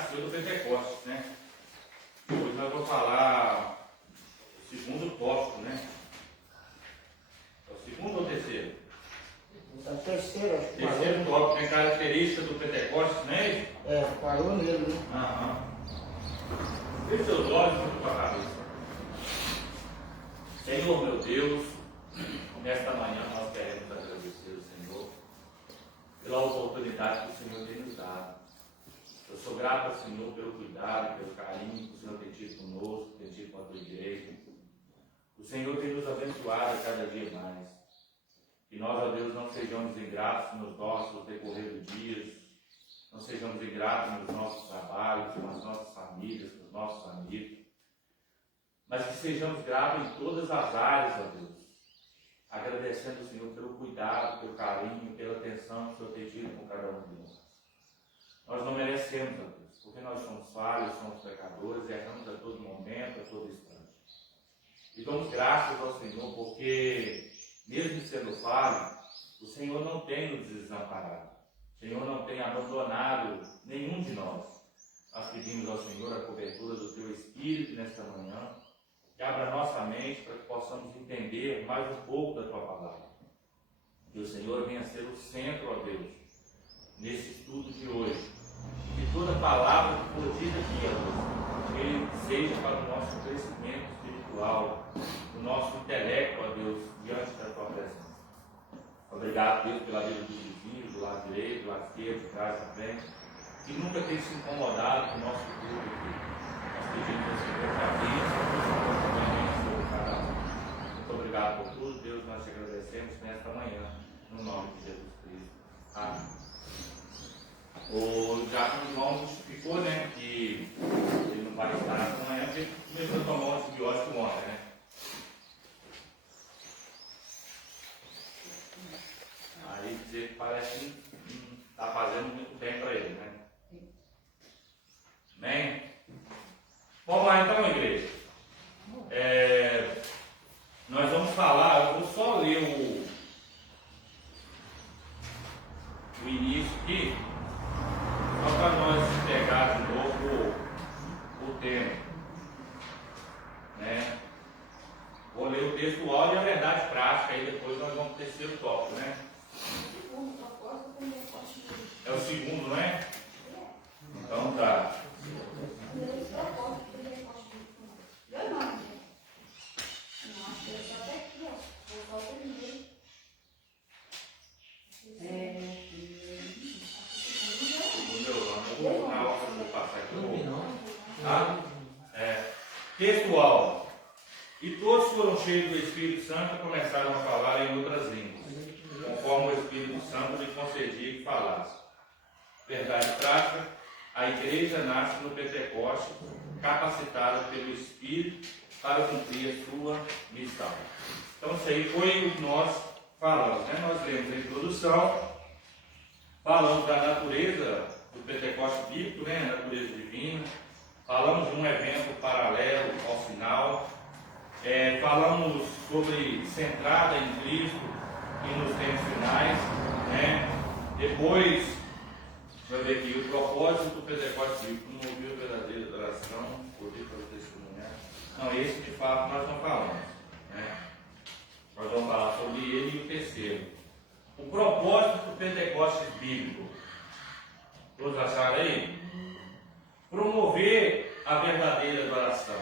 nasceu do Pentecostes, né? Hoje nós vamos falar o segundo tópico, né? É o segundo ou o terceiro? É o terceiro, acho que Terceiro tópico, tem característica do Pentecostes, não é isso? É, parou nele, né? Aham. Feche seus olhos e para a cabeça. Senhor, meu Deus, nesta manhã nós queremos agradecer ao Senhor pela oportunidade que o Senhor tem nos dado. Eu sou grato ao Senhor pelo cuidado, pelo carinho que o Senhor tem tido conosco, tem tido com a tua igreja. O Senhor tem nos abençoado a cada dia mais. Que nós, ó Deus, não sejamos ingratos nos nossos decorrer dos dias, não sejamos ingratos nos nossos trabalhos, nas nossas famílias, nos nossos amigos, mas que sejamos gratos em todas as áreas, ó Deus, agradecendo ao Senhor pelo cuidado, pelo carinho, pela atenção que o Senhor tem tido com cada um de nós. Nós não merecemos, ó Deus, porque nós somos falhos, somos pecadores, erramos a todo momento, a todo instante. E damos graças ao Senhor porque, mesmo sendo falho, o Senhor não tem nos desamparado. O Senhor não tem abandonado nenhum de nós. Nós pedimos ao Senhor a cobertura do Teu Espírito nesta manhã, que abra nossa mente para que possamos entender mais um pouco da Tua palavra. Que o Senhor venha ser o centro, ó Deus, nesse estudo de hoje. Que toda palavra que for dita aqui, ó Deus, ele seja para o nosso crescimento espiritual, o nosso intelecto, ó Deus, diante da Tua presença. Obrigado, Deus, pela vida dos vizinhos, do lado direito, do lado esquerdo, de trás, da frente, que nunca tem se incomodado com o nosso culto aqui. Nós pedimos ao Senhor que a bênção sobre cada um. Muito obrigado por tudo, Deus, nós te agradecemos nesta manhã, no nome de Jesus Cristo. Amém. O irmão justificou, né, que ele não vai estar esta manhã, porque ele começou a tomar um antibiótico ontem, né? Aí dizer que parece que não está fazendo muito bem para ele, né? Amém? Vamos lá então, igreja. Nós vamos falar, eu vou só ler o início aqui, só para nós pegar de novo o tema. Né? Vou ler o textual e a verdade prática, aí depois nós vamos para o terceiro tópico, né? É o segundo, não é? Então tá. Textual. E todos foram cheios do Espírito Santo e começaram a falar em outras línguas, conforme o Espírito Santo lhe concedia que falasse. Verdade prática, a igreja nasce no Pentecostes, capacitada pelo Espírito para cumprir a sua missão. Então isso aí foi o que nós falamos, né? Nós lemos a introdução, falamos da natureza do Pentecostes bíblico, né? A natureza divina, falamos de um evento paralelo ao final, falamos sobre centrada em Cristo e nos tempos finais, né? Depois, vai ver aqui, o propósito do Pentecostes bíblico, não ouviu a verdadeira adoração, ouvir para o testemunhar. Não, esse de fato nós não falamos, né? Nós vamos falar sobre ele e o terceiro. O propósito do Pentecostes bíblico. Todos acharam aí? Promover a verdadeira adoração.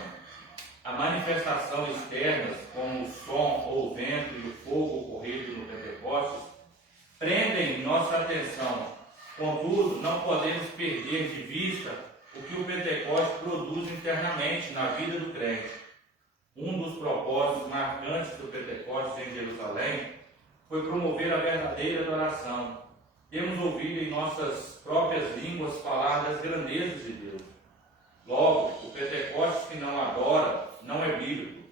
A manifestação externas, como o som ou o vento e o fogo ocorrido no Pentecostes, prendem nossa atenção. Contudo, não podemos perder de vista o que o Pentecostes produz internamente na vida do crente. Um dos propósitos marcantes do Pentecostes em Jerusalém foi promover a verdadeira adoração. Temos ouvido em nossas próprias línguas falar das grandezas de Deus. Logo, o Pentecostes que não adora não é bíblico.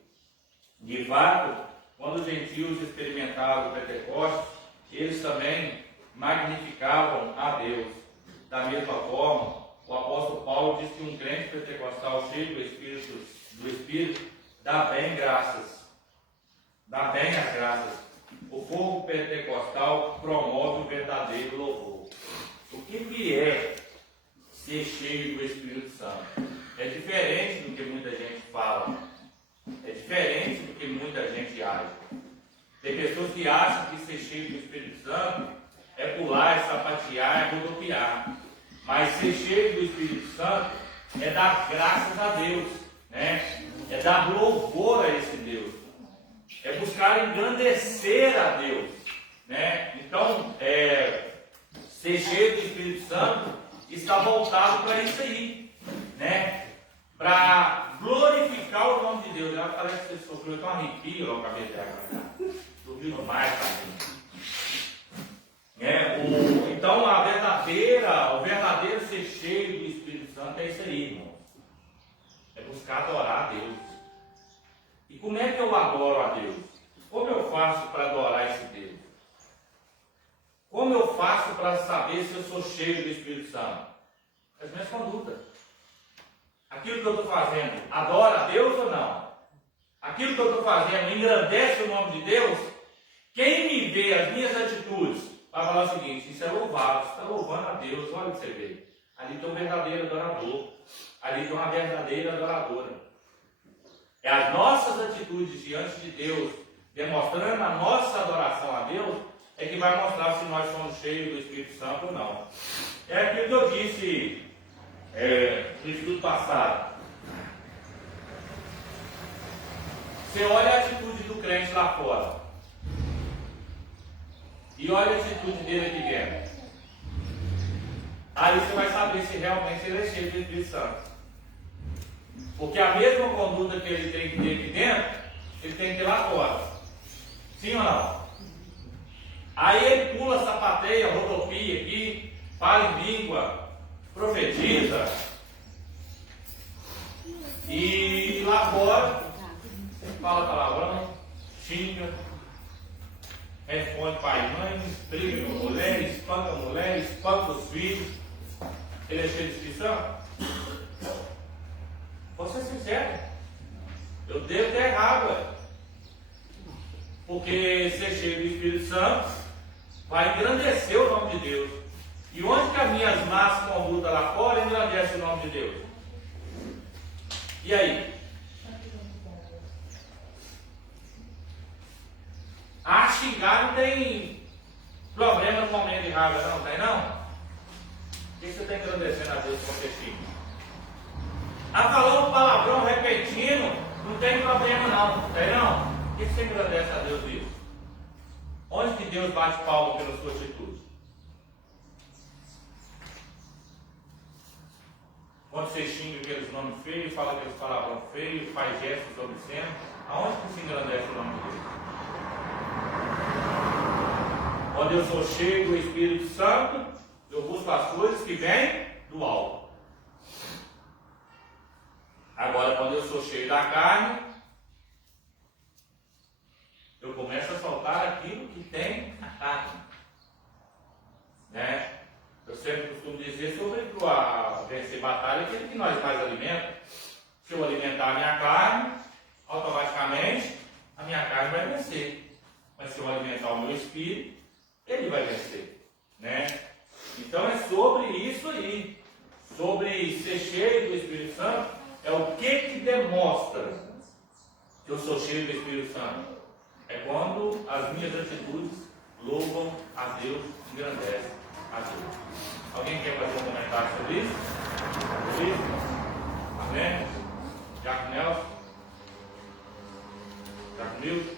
De fato, quando os gentios experimentavam o Pentecostes, eles também magnificavam a Deus. Da mesma forma, o apóstolo Paulo diz que um crente pentecostal cheio do Espírito dá bem graças. Dá bem as graças. O fogo pentecostal promove o verdadeiro louvor. O que é ser cheio do Espírito Santo. É diferente do que muita gente fala. É diferente do que muita gente age. Tem pessoas que acham que ser cheio do Espírito Santo é pular, é sapatear, é rodopiar. Mas ser cheio do Espírito Santo é dar graças a Deus, né? É dar louvor a esse Deus. É buscar engrandecer a Deus, né? Então, ser cheio do Espírito Santo está voltado para isso aí, né? Para glorificar o nome de Deus. Ela parece que você sofreu tão arrepio lá, o cabelo dela. Subiu demais, tá? Então, o verdadeiro ser cheio do Espírito Santo é isso aí, irmão. É buscar adorar a Deus. E como é que eu adoro a Deus? Como eu faço para adorar esse Deus? Como eu faço para saber se eu sou cheio do Espírito Santo? As minhas condutas. Aquilo que eu estou fazendo, adora a Deus ou não? Aquilo que eu estou fazendo, engrandece o nome de Deus? Quem me vê as minhas atitudes, vai falar o seguinte: isso é louvável, você está louvando a Deus, olha o que você vê. Ali tem um verdadeiro adorador. Ali tem uma verdadeira adoradora. É as nossas atitudes diante de Deus, demonstrando a nossa adoração a Deus, é que vai mostrar se nós somos cheios do Espírito Santo ou não. É aquilo que eu disse no estudo passado. Você olha a atitude do crente lá fora e olha a atitude dele aqui dentro. Aí você vai saber se realmente ele é cheio do Espírito Santo. Porque a mesma conduta que ele tem que ter aqui dentro, ele tem que ter lá fora. Sim ou não? Aí ele pula, sapateia, rodopia aqui, fala em língua, profetiza. E lá fora, fala palavrão, xinga, responde pai e mãe, briga com a mulher, espanca os filhos. Ele é cheio de Espírito Santo? Vou ser sincero, eu devo ter errado, porque ser cheio do Espírito Santo vai engrandecer o nome de Deus. E onde que as minhas más condutas lá fora engrandece o nome de Deus? E aí? A xingar não tem problema no momento de raiva, não tem não? O que você está engrandecendo a Deus com você xinga? A falar um palavrão repentino, não tem problema não, tem não? O que você engrandece a Deus disso? Onde que Deus bate palma pela sua atitude? Quando você xinga aqueles nomes feios, fala aqueles palavrão feios, faz gestos obscenos, aonde que se engrandece o nome de Deus? Quando eu sou cheio do Espírito Santo, eu busco as coisas que vêm do alto. Agora, quando eu sou cheio da carne, eu começo a soltar aquilo que tem na carne. Né? Eu sempre costumo dizer sobre vencer batalha, aquele que nós mais alimentamos. Se eu alimentar a minha carne, automaticamente a minha carne vai vencer. Mas se eu alimentar o meu espírito, ele vai vencer. Né? Então é sobre isso aí. Sobre ser cheio do Espírito Santo, é o que demonstra que eu sou cheio do Espírito Santo. É quando as minhas atitudes louvam a Deus, engrandecem a Deus. Alguém quer fazer um comentário sobre isso? Sobre isso? Amém? Jaco Nelson? Jaco Milton?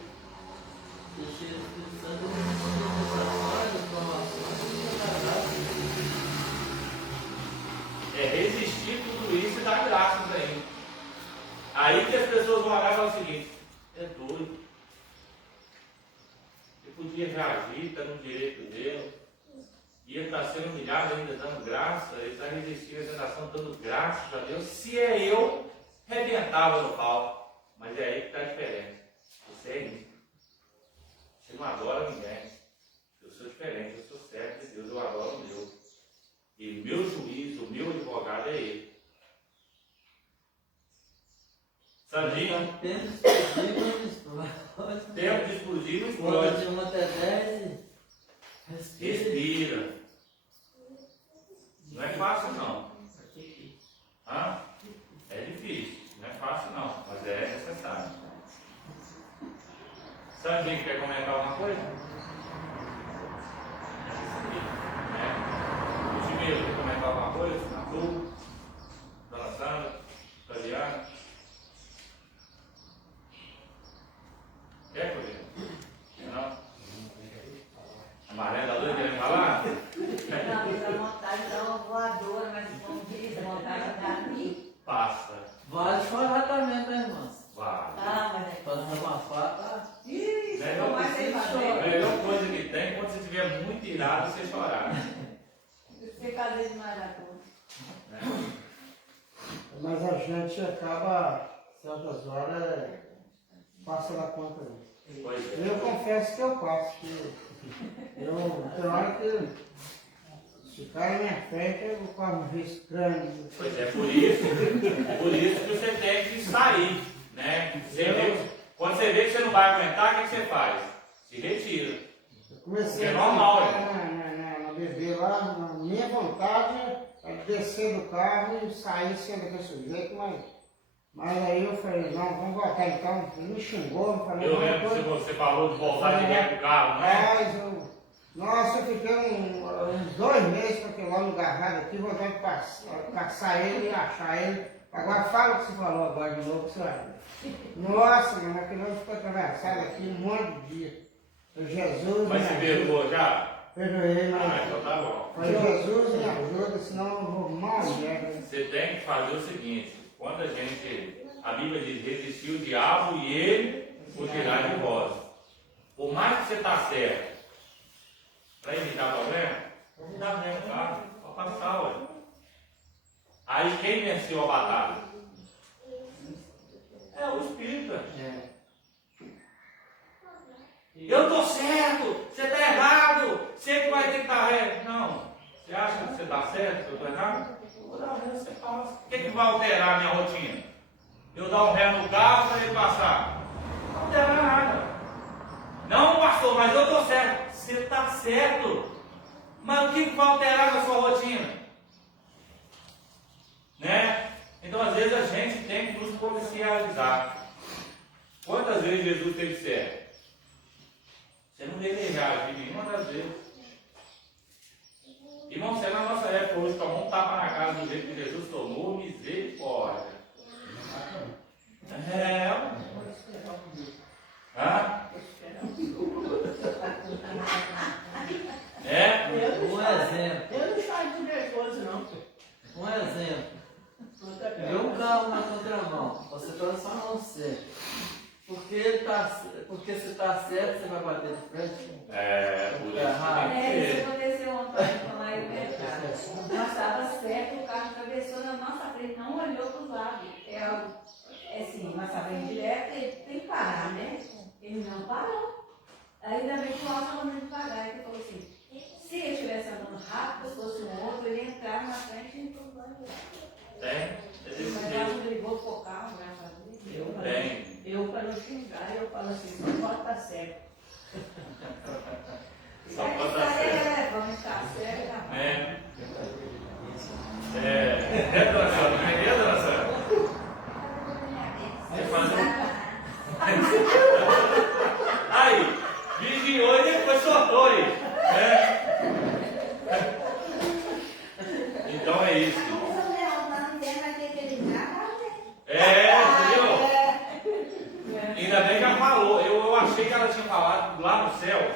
É resistir tudo isso e dar graças a Ele. Aí que as pessoas vão olhar e falar o seguinte: é doido. Ele podia reagir, está no direito dele. Ia estar sendo humilhado ainda dando graça. Ele está resistindo à tentação dando graças a Deus. Se é eu, rebentava no pau. Mas é aí que está a diferença. Você é ímpio. Você não adora ninguém. Eu sou diferente, eu sou servo de Deus, eu adoro o Deus. E o meu juiz, o meu advogado é Ele. Sandinho? Tempo de explodir não explode. De 1 até 10. Respira. Não é fácil não. Leandrinho, quer comentar alguma coisa? O Timeiro, quer comentar alguma coisa? Arthur? Dona Sandra? Taliana? Quer, Codinha? Não? A Maré da Lua querendo falar? Não, dá vontade de dar uma voadora, mas como diz, vontade de dar mim. Passa. Vale chorar também, tá, irmãs? Vai. Ah, mas é Fazendo uma faca. isso, Melhor mas que é se A fazer. melhor coisa que tem é quando você estiver muito irado, você chorar. Você fazer demais a conta. Né? Mas a gente acaba, certas horas, passa da conta. Pois é. Eu confesso que eu passo. Que tem hora que se cai na minha frente, eu corro um risco grande. Pois é, por isso que você tem que sair. Né? Quando você vê que você não vai aguentar, o que você faz? Se retira. Eu comecei É normal, na bebê lá, na minha vontade é descer do carro e sair sendo desse jeito, mas aí eu falei, não, vamos voltar então. Ele me xingou, me falou Eu lembro que você falou de voltar direto pro carro, né? Nossa, eu fiquei uns 2 meses com aquele homem agarrado aqui, voltando caçar ele e achar ele. Agora fala o que você falou agora de novo, você vai ver. Nossa, meu, aquele homem ficou atravessado aqui um monte de dia. Jesus, Mas me se ajuda. perdoou já? Perdoei, Ah, então mas tá bom. foi Jesus me ajuda, senão eu vou mal merda. Você tem que fazer o seguinte, quando a Bíblia diz, resistiu o diabo e ele fugirá de vós. Por mais que você está certo, para evitar problema, não dá mesmo carro, pode passar, ué. Aí quem venceu a batalha? É o Espírito. Eu estou certo, você está errado, você que vai ter que estar reto. Não, você acha que você está certo, que eu estou errado? Eu vou dar um ré, você passa. O que vai alterar a minha rotina? Eu dar um ré no carro para ele passar? Não altera nada. Não, pastor, mas eu estou certo. Você está certo. Mas o que vai alterar na sua rotina? Né? Então, às vezes, a gente tem que nos policializar. Quantas vezes Jesus teve certo? Você não desejar de nenhuma das vezes. Irmão, você na nossa época hoje tomou um tapa na cara do jeito que Jesus tomou, misericórdia. Hã? Um exemplo. Eu não choro de nervoso, não. Um exemplo. Vê um carro na contramão, você transforma você. Porque você está certo, você vai bater de frente. Por isso errado. que tem É, que isso ser. aconteceu ontem com lá no mercado. Nós estava certo, o carro atravessou na nossa frente, não olhou para os lados. É assim, nós estávamos direto, ele tem que parar, né? Ele não parou. Ainda bem que o outro estava andando devagar. Ele falou assim, se ele estivesse andando rápido, se fosse um outro, ele ia entrar na frente e não É desse mas jeito. ela não brigou com o carro, graças a Deus. Tem. Eu, para não xingar, eu falo assim, não pode estar certo. Só pode estar certo. Vamos estar certo, tá bom. Dona Sandra, não é Dona Sandra? Você faz Aí, vigiou e depois soltou aí. Então é isso. Entendeu? Ainda bem que ela falou. Eu achei que ela tinha falado lá no céu.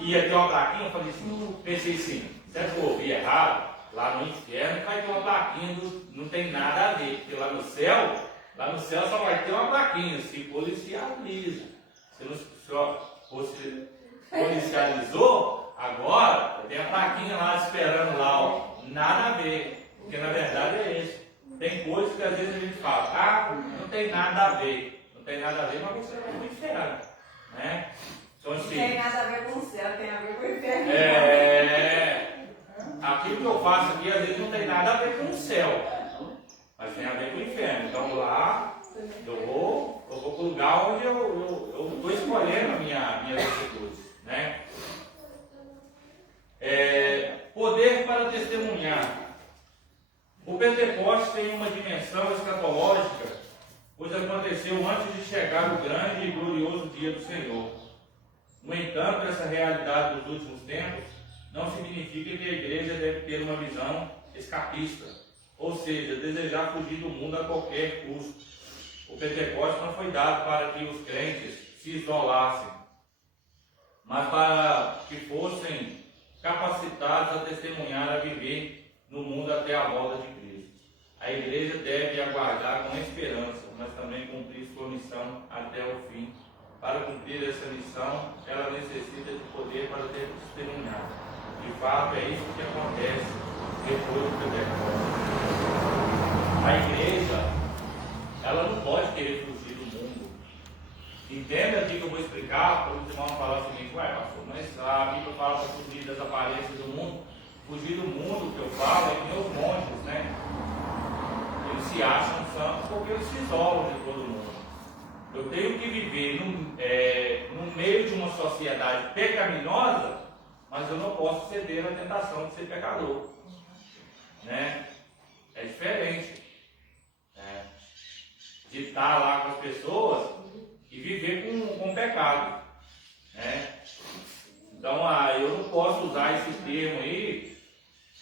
Ia ter uma plaquinha, eu falei assim, pensei assim, será que eu ouvi errado? Lá no inferno vai ter uma plaquinha, não tem nada a ver, porque lá no céu só vai ter uma plaquinha, se policializa. Se não se policializou, agora tem a plaquinha lá esperando lá, ó. Nada a ver, porque na verdade é isso. Tem coisas que às vezes a gente fala, não tem nada a ver, mas você vai pro inferno, né? Então, Não assim, tem nada a ver com o céu, tem a ver com o inferno. Aquilo que eu faço aqui às vezes não tem nada a ver com o céu, mas tem a ver com o inferno. Então lá eu vou para o lugar onde eu estou escolhendo minhas atitudes, né? Poder para testemunhar. O Pentecostes tem uma dimensão escatológica, pois aconteceu antes de chegar o grande e glorioso dia do Senhor. No entanto, essa realidade dos últimos tempos não significa que a igreja deve ter uma visão escapista, ou seja, desejar fugir do mundo a qualquer custo. O Pentecostes não foi dado para que os crentes se isolassem, mas para que fossem capacitados a testemunhar, a viver no mundo até a volta de Cristo. A igreja deve aguardar com esperança, mas também cumprir sua missão até o fim. Para cumprir essa missão, ela necessita de poder para testemunhar. De fato, é isso que acontece depois do Pentecostes. A igreja, ela não pode querer fugir do mundo. Entenda aqui que eu vou explicar, para os irmãos falar o seguinte: ué, pastor, mas a Bíblia fala para fugir das aparências do mundo. Fugir do mundo, que eu falo, é que nem os monges, né? Eles se acham santos porque eles se isolam de todo mundo. Eu tenho que viver no meio de uma sociedade pecaminosa, mas eu não posso ceder à tentação de ser pecador. Né? É diferente, né? De estar lá com as pessoas e viver com pecado. Né? Então, eu não posso usar esse termo aí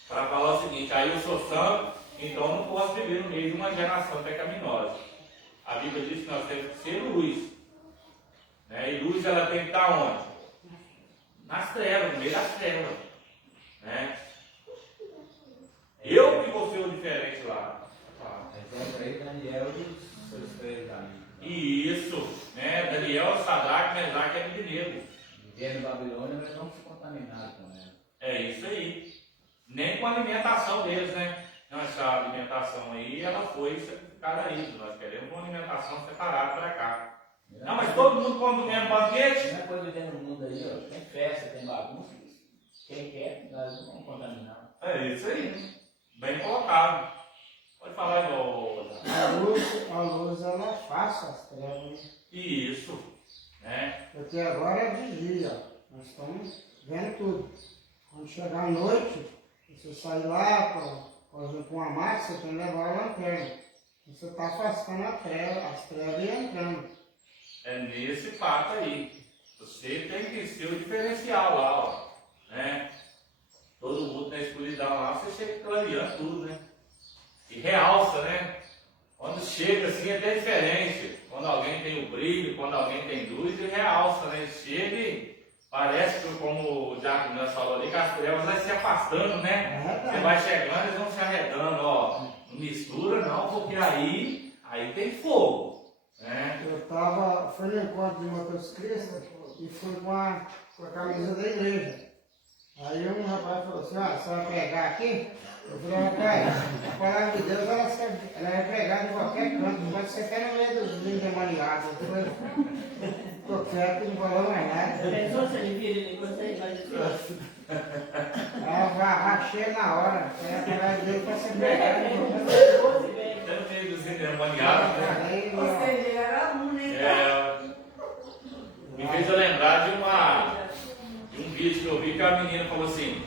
para falar o seguinte: aí eu sou santo, então eu não posso viver no meio de uma geração pecaminosa. A Bíblia diz que nós temos que ser luz. Né? E luz, ela tem que estar onde? Nas trevas, no meio das trevas. Né? Eu que vou ser o diferente lá. Exemplo aí, Daniel e os seus 3 amigos. Isso, né? Daniel, Sadraque, Mesaque e Abednego. Vivendo em Babilônia, mas não se contaminaram com ela. É isso aí. Nem com a alimentação deles, né? Não, essa alimentação aí, ela foi sacrificada a isso. Nós queremos uma alimentação separada para cá. Não, mas todo mundo come do mesmo banquete? Não é coisa vivendo no mundo aí, ó. Tem festa, tem bagunça. Quem quer, nós não vamos contaminar. É isso aí. Bem colocado. Pode falar igual. A luz ela é fácil as trevas, né? Isso. Né? Porque agora é de dia, nós estamos vendo tudo. Quando chegar a noite, você sai lá, por exemplo, uma máquina, você tem que levar a lanterna. Você está afastando as trevas e entrando. É nesse fato aí. Você tem que ser o diferencial lá, ó. Né? Todo mundo na escuridão lá, você chega clareando tudo, né? E realça, né? Quando chega assim é até diferente. Quando alguém tem o brilho, quando alguém tem luz, ele realça, né? Chega e parece que, como o Jaco Nós falou ali, que as trevas vai se afastando, né? Você vai chegando, eles vão se arredando, ó. Não mistura não, porque aí tem fogo. Né? Fui no encontro de motociclista e fui com a camisa da igreja. Aí um rapaz falou assim: você vai pregar aqui? Eu falei: rapaz, a palavra de Deus ela é pregada em qualquer canto, pode ser até no meio dos endemoniados. Estou quieto, não falou mais nada. Pensou se ele vira e você vai dizer? Rachei na hora. A palavra de Deus para ser pregada. Até no meio dos endemoniados, né? Ou seja, ele era um, né? Me fez eu lembrar de um vídeo que eu vi que a menina falou assim,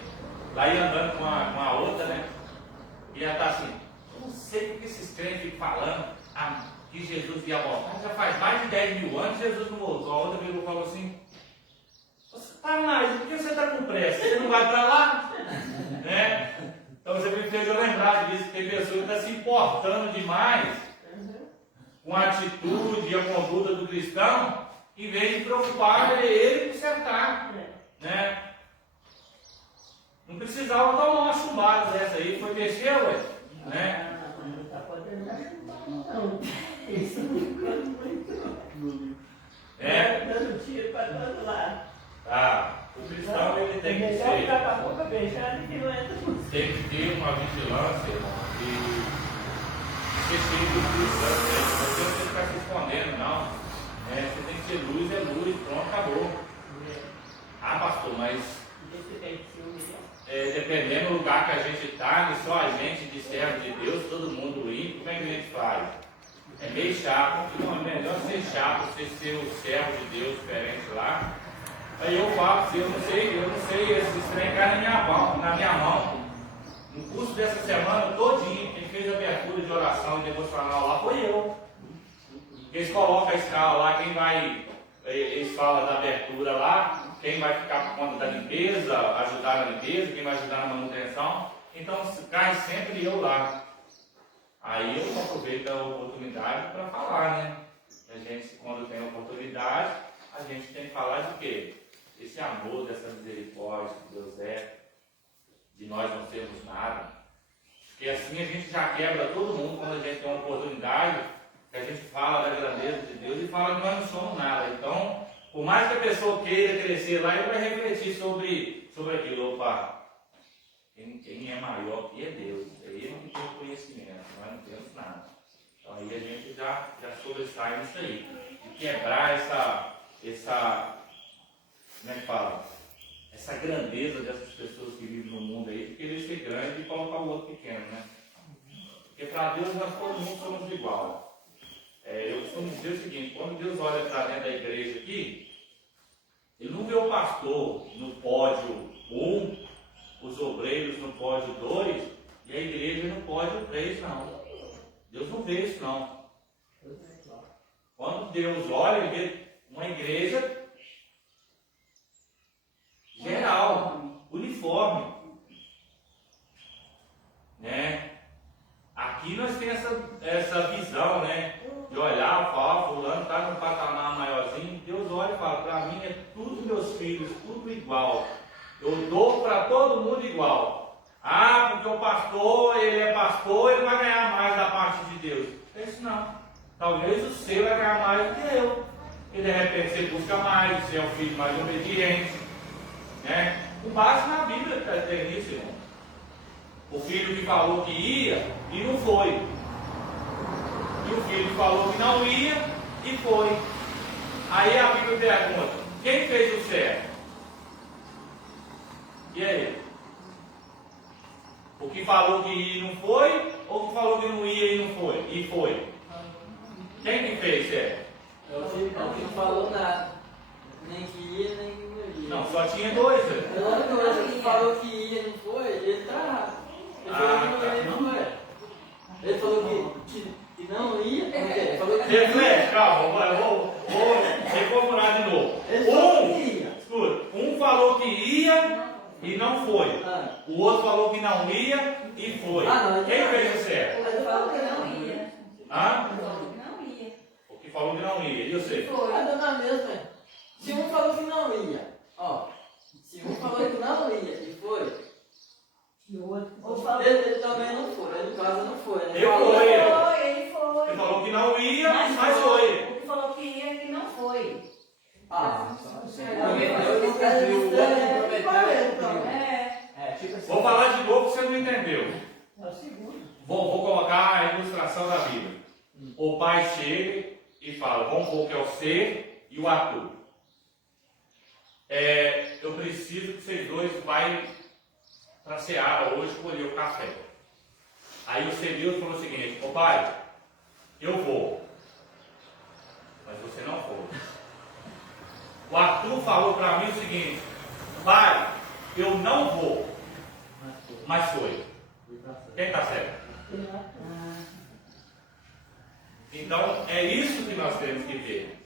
lá ia andando com a outra, né? E ela tá assim: eu não sei porque esses crentes ficam falando que Jesus ia voltar. Já faz mais de 10 mil anos Jesus não voltou. A outra virou e falou assim: você tá lá, por que você está com pressa? Você não vai para lá? Né? Então você me fez eu lembrar disso, que tem pessoas que estão se importando demais com a atitude e a conduta do cristão, em vez de preocupar ele consertar. Né? Não precisava tomar uma chumbada dessa aí, foi mexer, ué. Né? Não está podendo dar chumbada, não. Isso dando tiro para todo lado. Tá. O cristão ele tem que melhor ficar com a ser. boca fechada e que não entra por cima. Tem que ter uma vigilância, irmão, e ser cheio do Espírito Santo. Você não tem que ficar se escondendo, não. Você tem que ser luz, é luz, pronto, acabou. Ah, pastor, mas dependendo do lugar que a gente está, e só a gente de servo de Deus, todo mundo ímpio, como é que a gente faz? É meio chato, não, é melhor ser chato, você ser o servo de Deus diferente lá. Aí eu falo assim, eu não sei, esse trem cai na minha mão. No curso dessa semana todinho, quem fez a abertura de oração e devocional lá foi eu. Eles colocam a escala lá, quem vai, eles falam da abertura lá, quem vai ficar por conta da limpeza, ajudar na limpeza, quem vai ajudar na manutenção. Então cai sempre eu lá. Aí eu aproveito a oportunidade para falar, né? A gente, quando tem oportunidade, a gente tem que falar de quê? Esse amor, dessa misericórdia que Deus é, de nós não sermos nada. Porque assim a gente já quebra todo mundo quando a gente tem uma oportunidade, que a gente fala da grandeza de Deus e fala que nós não somos nada. Então, por mais que a pessoa queira crescer lá, ele vai refletir sobre aquilo. Opa, quem é maior que é Deus. É Ele que tem o conhecimento, nós não temos nada. Então aí a gente já sobressai nisso aí. E quebrar essa como é que fala? Essa grandeza dessas pessoas que vivem no mundo aí, de querer ser grande e colocar o outro pequeno, né? Porque para Deus nós todo mundo somos igual. Eu costumo dizer o seguinte, quando Deus olha para dentro da igreja aqui, Ele não vê o pastor no pódio 1, os obreiros no pódio 2 e a igreja no pódio 3, não. Deus não vê isso, não. Quando Deus olha, Ele vê uma igreja geral, uniforme. Né? Aqui nós temos essa visão, né? De olhar e falar, fulano está num patamar maiorzinho. Deus olha e fala, para mim é tudo meus filhos, tudo igual. Eu dou para todo mundo igual. Ah, porque o pastor, ele é pastor, ele vai ganhar mais da parte de Deus. Não é isso não. Talvez o seu vai ganhar mais do que eu. E de repente você busca mais, você é um filho mais obediente. Né? O básico na Bíblia tem isso, irmão. O filho que falou que ia e não foi. E o filho que falou que não ia e foi. Aí a Bíblia pergunta, quem fez o certo? E aí? O que falou que ia e não foi? Ou o que falou que não ia e não foi? E foi? Quem que fez certo? É o que não falou nada. Nem que ia, nem que não ia. Não, só tinha dois. Ele falou que ia, não foi, ele está errado. Ele falou que não ia, não foi. Ele falou que não ia, ele falou que Reflete, calma, eu vou reformular de novo. Ele falou que ia. Escuta, um falou que ia e não foi. O outro falou que não ia e foi. Quem fez o certo? Ele falou que não ia. Hã? Ele falou que não ia. O que falou que não ia. E você? Foi. A dona mesma. Se um falou que não ia, ó. Se um falou que não ia e foi. Ele também não foi. Ele no caso não foi. Né? Eu fui. Ele foi. Ele falou que não ia, mas foi. O que falou que ia e que não foi. Eu nunca vi o outro prometeu. Tipo assim. Vou falar de novo que você não entendeu. É o segundo. Vou colocar a ilustração da Bíblia. O pai chega e fala, vamos pôr que é o ser e o Arthur. Eu preciso que vocês dois vão para a Seara hoje colher o café. Aí o Deus falou o seguinte, ô pai, eu vou, mas você não foi. O Arthur falou para mim o seguinte, pai, eu não vou, mas foi. Quem está certo? Então é isso que nós temos que ver.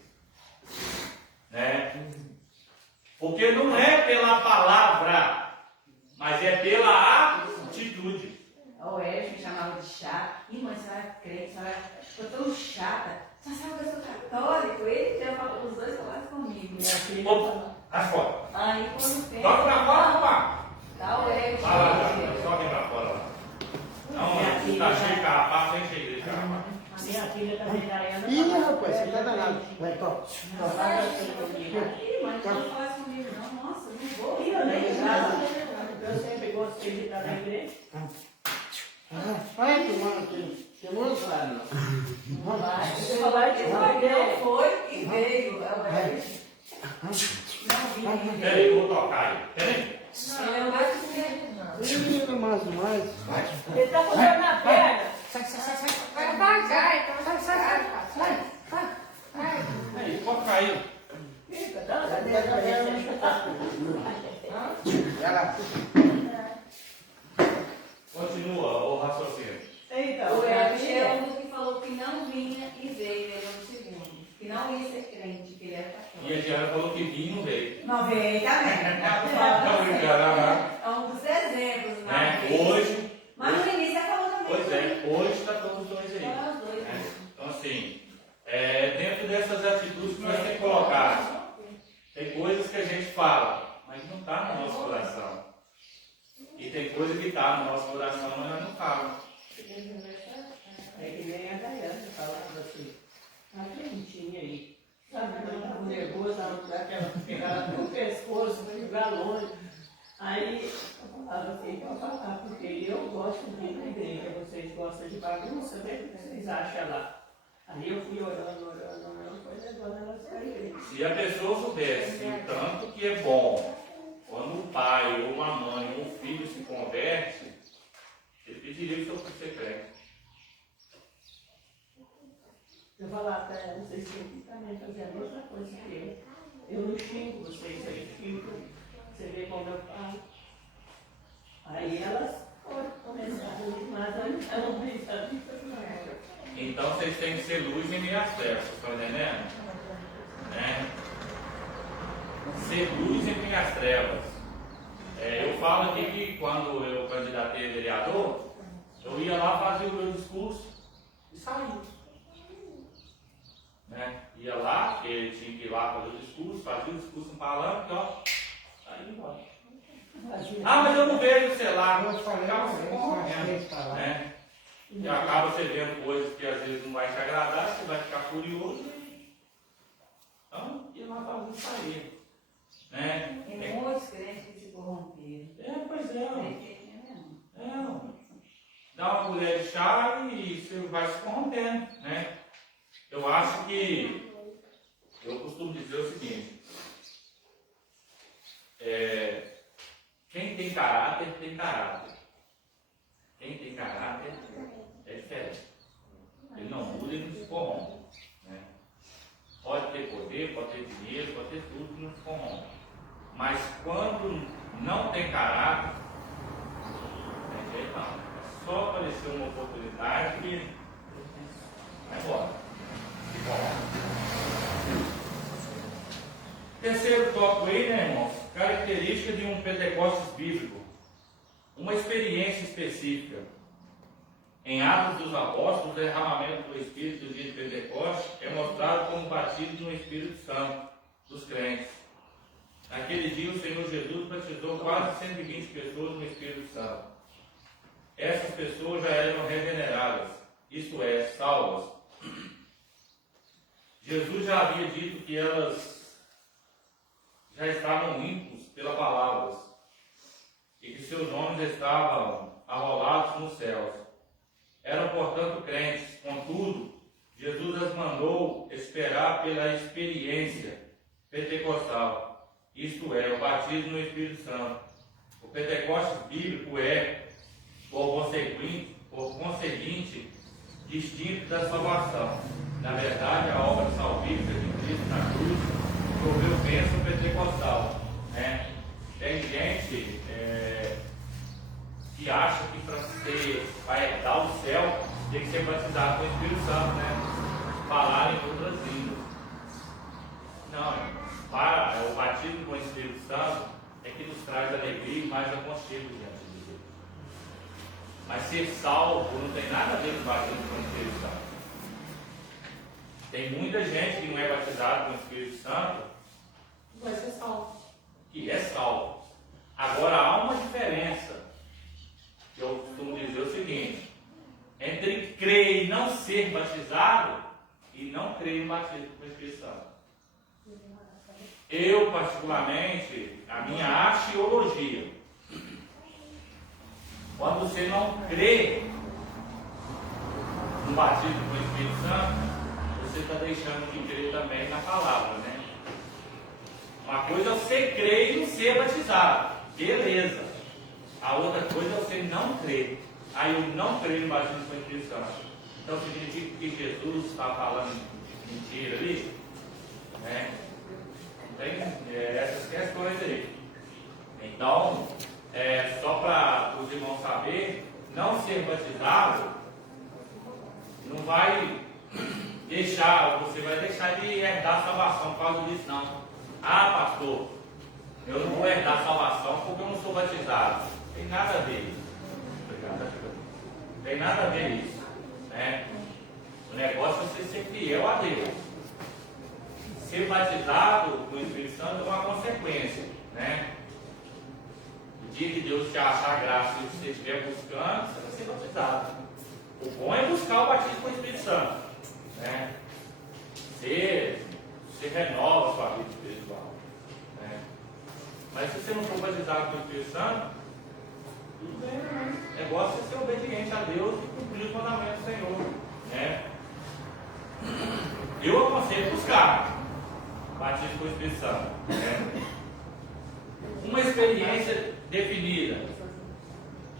Né? Porque não é pela palavra, mas é pela atitude. O Ed me chamava de chata. Ih, mãe, você vai crente, você vai... Eu tô chata. Você sabe que eu sou católico? Ele já falou, os dois falaram comigo. Minha filha falou. As fora. Aí quando tem... Toca pra fora, rapaz. Tá o Ed. Vai lá, toca pra fora lá. Não, tá cheio de carrapato, sem cheio de carrapato. A minha filha também tá lendo. Ih, rapaz, você tá danado. Vai, toca. Ih, mãe, não faz comigo não. Nossa, não vou. Eu nem eu sempre gostei de estar na igreja. Vai, tomando aqui. Tem muito? Não vai que não foi e veio. É o Ed. Não vi. Peraí, eu vou tocar aí. Peraí. Não, eu não gosto de ver, não. Mais. Ele tá fazendo na perna. Vai devagar, sai. Aí, pode cair. Fica, dança. Vai lá. Continua o raciocínio. Eita, O Ed é um que falou que não vinha e veio. Ele é o segundo. Que não ia ser crente, que ele era E católico. a Diana falou que vinha e não veio. Não, Também, também. Não, brincadeira, É um dos exemplos, né? né? Hoje, Mas no início você falou também. pois é, hoje está todos os dois aí. Foram os dois. Né? Então, assim, dentro dessas atitudes que nós temos que colocar, tem coisas que a gente fala, mas não está no nosso coração. E tem coisa que está no nosso coração, mas nós não falamos. É que nem a Daiane falava assim, a quentinha aí. Sabe, quando eu estava nervosa, ela pegava no pescoço, para jogar longe. Aí eu falava assim, então falar, porque eu gosto de ir na igreja, vocês gostam de bagunça, vê o que vocês acham lá. Aí eu fui orando, foi levando elas para a igreja. Se a pessoa soubesse o tanto que é bom quando um pai, ou uma mãe, ou um filho se converte, ele pediria que seu filho seja crente. Eu falava para ela, vocês têm que também fazer a mesma coisa que eu. Eu não xingo vocês, eu xingo. Você vê como eu falo. Aí elas foram começar a limar, eu não vi, sabe? Então vocês têm que ser luz em meio às trevas, estão entendendo? Né? Ser luz em meio às trevas. Eu falo aqui que quando eu candidatei a vereador, eu ia lá fazer o meu discurso e saía. Né? Ia lá, porque ele tinha que ir lá fazer o discurso, fazia o discurso no palanque, ó, saía embora. Ah, mas eu não vejo, sei lá, Eu falei, ficava se eu correndo, falei, né? E acaba você vendo coisas que às vezes não vai te agradar, você vai ficar curioso e então, ia lá fazer sair. Né? Tem muitos crentes que se corromperam. Pois é. Não. Dá uma colher de chá e você vai se corrompendo, né? Eu acho que, eu costumo dizer o seguinte, quem tem caráter, tem caráter. Quem tem caráter é diferente. Ele não muda e não se corrompe. Né? Pode ter poder, pode ter dinheiro, pode ter tudo que não se corrompe. Mas quando não tem caráter, não tem jeito não. É só aparecer uma oportunidade e vai embora. Terceiro tópico aí, né, irmãos? Característica de um Pentecostes bíblico. Uma experiência específica. Em Atos dos Apóstolos, o derramamento do Espírito do dia de Pentecostes é mostrado como batismo no Espírito Santo dos crentes. Naquele dia, o Senhor Jesus batizou quase 120 pessoas no Espírito Santo. Essas pessoas já eram regeneradas, isto é, salvas. Jesus já havia dito que elas já estavam limpos pela palavra e que seus nomes estavam arrolados nos céus. Eram, portanto, crentes. Contudo, Jesus as mandou esperar pela experiência pentecostal, isto é, o batismo no Espírito Santo. O Pentecostes bíblico é, por conseguinte, distinto da salvação. Na verdade, a obra salvífica de Cristo na cruz proveu bênção pentecostal. Né? Tem gente que acha que para você vai herdar o céu tem que ser batizado com o Espírito Santo, né? Falar em outras línguas. Não, o batismo com o Espírito Santo é que nos traz alegria e mais aconchego diante de Deus. Mas ser salvo não tem nada a ver com o batismo com o Espírito Santo. Tem muita gente que não é batizada com o Espírito Santo que vai ser salvo. Que é salvo. Agora há uma diferença. Que eu costumo dizer o seguinte: entre crer e não ser batizado e não crer em batismo com o Espírito Santo. Eu, particularmente, a minha axiologia, quando você não crê no batismo com o Espírito Santo, você está deixando de crer também na palavra, né? Uma coisa é você crer e não ser batizado, beleza. A outra coisa é você não crer. Aí eu não creio no batismo com o Espírito Santo. Então significa que Jesus está falando mentira ali? Né? Tem essas questões aí. Então, só para os irmãos saberem, não ser batizado não vai deixar, você vai deixar de herdar a salvação por causa disso, não. Ah, pastor, eu não vou herdar salvação porque eu não sou batizado. Não tem nada a ver isso. Não tem nada a ver isso. Né? O negócio é você ser fiel a Deus. Ser batizado com o Espírito Santo é uma consequência. Né? O dia que Deus te achar graça e você estiver buscando, você vai ser batizado. O bom é buscar o batismo com o Espírito Santo. Né? Você renova a sua vida espiritual. Né? Mas se você não for batizado com o Espírito Santo, tudo bem, né? O negócio é ser obediente a Deus e cumprir os mandamentos do Senhor. Né? Eu aconselho buscar batismo com o Espírito Santo. Né? Uma experiência definida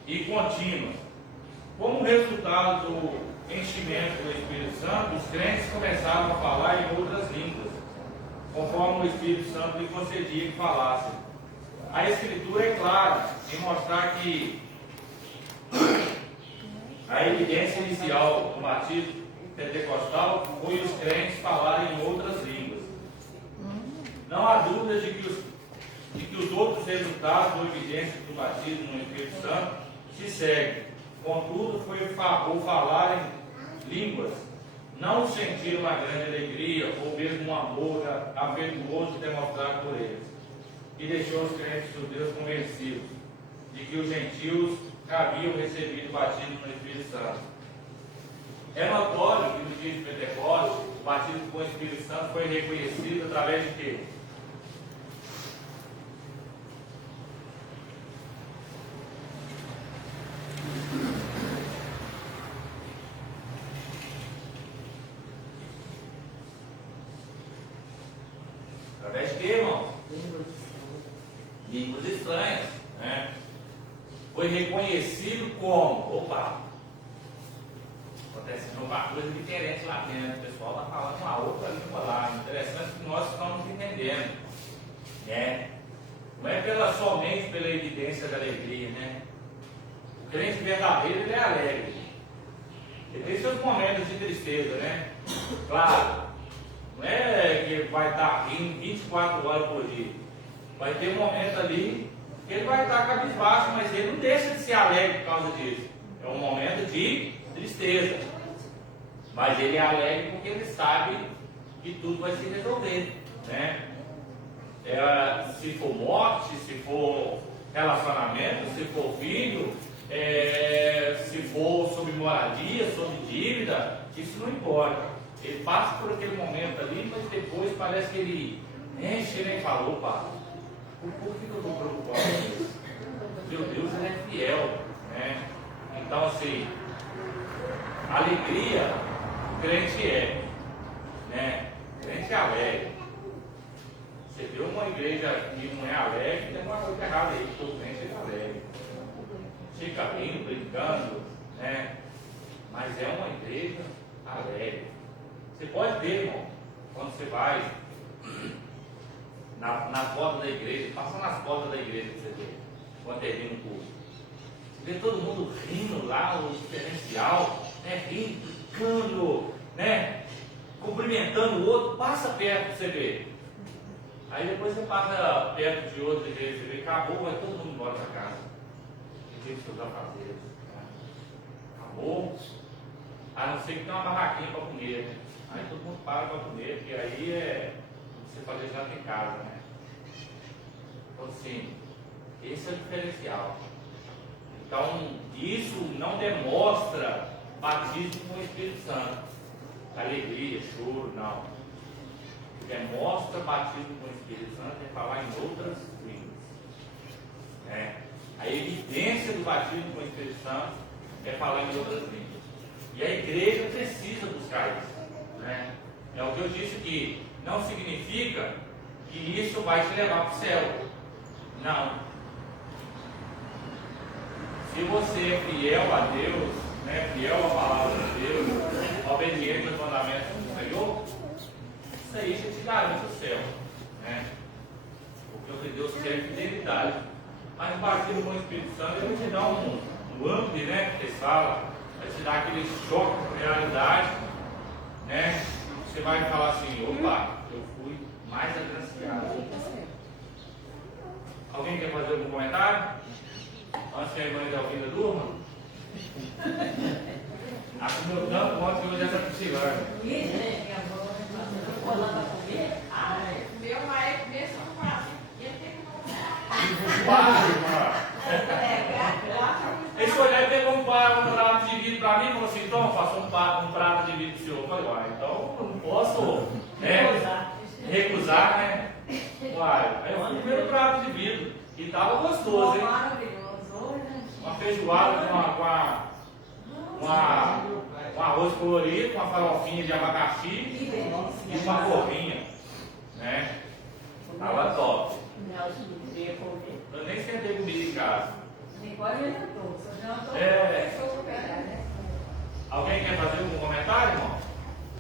e contínua. Como resultado do enchimento do Espírito Santo, os crentes começavam a falar em outras línguas, conforme o Espírito Santo lhe concedia que falassem. A Escritura é clara em mostrar que a evidência inicial do batismo pentecostal foi os crentes falarem em outras línguas. Não há dúvida de que os outros resultados ou evidências do batismo no Espírito Santo se seguem. Contudo, foi o falar em línguas, não sentir uma grande alegria ou mesmo um amor afetuoso demonstrado por eles, e deixou os crentes judeus convencidos de que os gentios haviam recebido o batismo no Espírito Santo. É notório que no dia de Pentecostes, o batismo com o Espírito Santo foi reconhecido através de quê? Através de quê, irmão? Línguas estranhas. Né? Foi reconhecido como. Opa! Acontece uma coisa diferente lá dentro. O pessoal está falando uma outra língua lá. Interessante que nós estamos entendendo. Né? Não é somente pela evidência da alegria. Né? O crente verdadeiro ele é alegre. Ele tem seus momentos de tristeza. Né? Claro. Não é que vai estar rindo 24 horas por dia. Vai ter um momento ali que ele vai estar cabisbaixo, mas ele não deixa de ser alegre por causa disso. É um momento de tristeza. Mas ele é alegre porque ele sabe que tudo vai se resolver. Né? Se for morte, se for relacionamento, se for filho, se for sobre moradia, sobre dívida, isso não importa. Ele passa por aquele momento ali, mas depois parece que ele enche e fala, opa, por que eu estou preocupado com isso? Meu Deus, ele é fiel. Né? Então, assim, alegria, o crente é. Né? O crente é alegre. Você vê uma igreja que não é alegre, tem uma coisa errada aí, porque o crente é alegre. Fica rindo, brincando, né? Mas é uma igreja alegre. Você pode ver, irmão, quando você vai na porta da igreja, passa nas portas da igreja que você vê, quando termina o culto. Você vê todo mundo rindo lá, o diferencial, né? Rindo, brincando, né? Cumprimentando o outro, passa perto para você ver. Aí depois você passa perto de outra igreja, você vê, acabou, vai todo mundo embora para casa. E tem seus afazeres. Né? Acabou. A não ser que tenha uma barraquinha para comer, né? Aí todo mundo para comer, porque aí você fazer jantar em casa, né? Então assim, esse é o diferencial. Então, isso não demonstra batismo com o Espírito Santo. Alegria, choro, não. Demonstra batismo com o Espírito Santo é falar em outras línguas. Né? A evidência do batismo com o Espírito Santo é falar em outras línguas. E a igreja precisa buscar isso. Né? É o que eu disse aqui. Não significa que isso vai te levar para o céu. Não. Se você é fiel a Deus, né, fiel à palavra de Deus, obediente aos mandamentos do Senhor, isso aí já te garante o céu. Né? Porque o que Deus quer é fidelidade. Mas o batismo com o Espírito Santo, ele te dá um up, né? Que eles falam, vai te dar aquele choque de realidade, né? Você vai falar assim, opa, eu fui mais agraciado. Alguém quer fazer algum comentário? Antes que a irmã Delvina durma? Acumulou tanto ontem que hoje essa piscina. Meu pai começou no prato. Esse olhar pegou um prato de vidro para mim e falou assim: então, faça um prato de vidro para o senhor. Eu falei: uai, então não posso recusar, né? Uai, aí eu fui no primeiro prato de vidro e estava gostoso, hein? Uma feijoada com um arroz colorido, uma farofinha de abacaxi e uma porrinha, né? Tava top. Eu nem sentei comigo em casa. Alguém quer fazer algum comentário, irmão?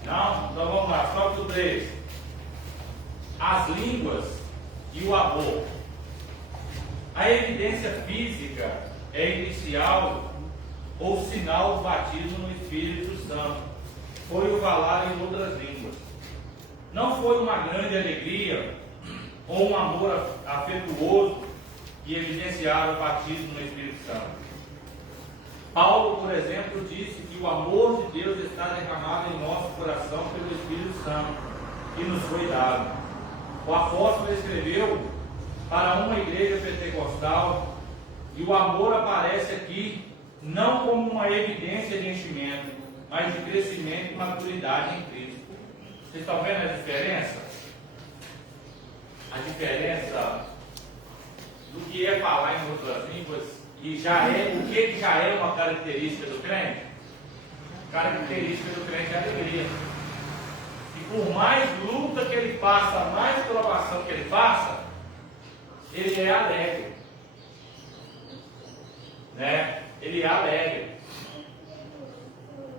Não? Então vamos lá, tópico 3. As línguas e o amor. A evidência física é inicial ou sinal do batismo no Espírito Santo. Foi o falar em outras línguas. Não foi uma grande alegria ou um amor afetuoso que evidenciaram o batismo no Espírito Santo. Paulo, por exemplo, disse que o amor de Deus está derramado em nosso coração pelo Espírito Santo que nos foi dado. O apóstolo escreveu para uma igreja pentecostal e o amor aparece aqui não como uma evidência de enchimento, mas de crescimento e maturidade em Cristo. Vocês estão vendo a diferença? A diferença do que é falar em outras línguas e já é, o que já é uma característica do crente? A característica do crente é a alegria. E por mais luta que ele passa, mais provação que ele passa, ele é alegre. Né? Ele é alegre.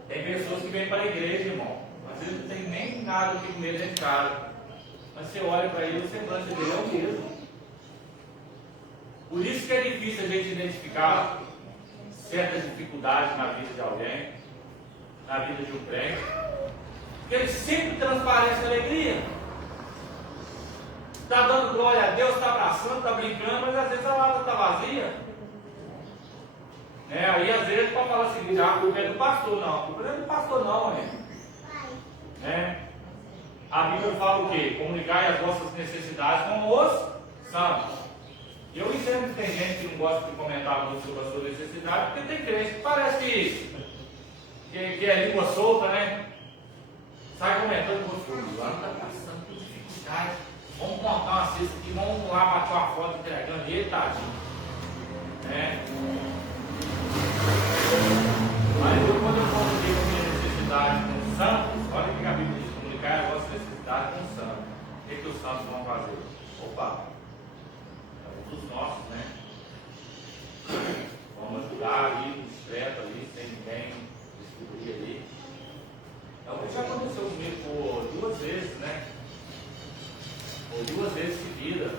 Tem pessoas que vêm para a igreja, irmão. Às vezes não tem nem nada que comer dentro de casa. Mas você olha para ele, o semblante dele é o mesmo. Por isso que é difícil a gente identificar certas dificuldades na vida de alguém, na vida de um crente. Porque ele sempre transparece alegria. Está dando glória a Deus, está abraçando, está brincando, mas às vezes a lata está vazia. Aí às vezes pode falar assim: a culpa é do pastor. Não, a culpa não é do pastor, não, amigo. A Bíblia fala o quê? Comunicai as vossas necessidades com os santos. Eu entendo que tem gente que não gosta de comentar muito sobre a sua necessidade, porque tem crente que parece que é língua solta, né? Sai comentando com o fulano, está passando por dificuldade. Vamos montar uma cesta aqui, vamos lá bater uma foto entregando ele, tadinho. Mas quando eu comuniquei a minha necessidade com os santos, olha o que a Bíblia diz: comunicar a vossa necessidade com os santos. O que os santos vão fazer? Opa! Dos nossos, né? Vamos ajudar ali, discreto ali, sem ninguém descobrir ali. É o que já aconteceu comigo por 2 vezes, né? Por 2 vezes seguidas.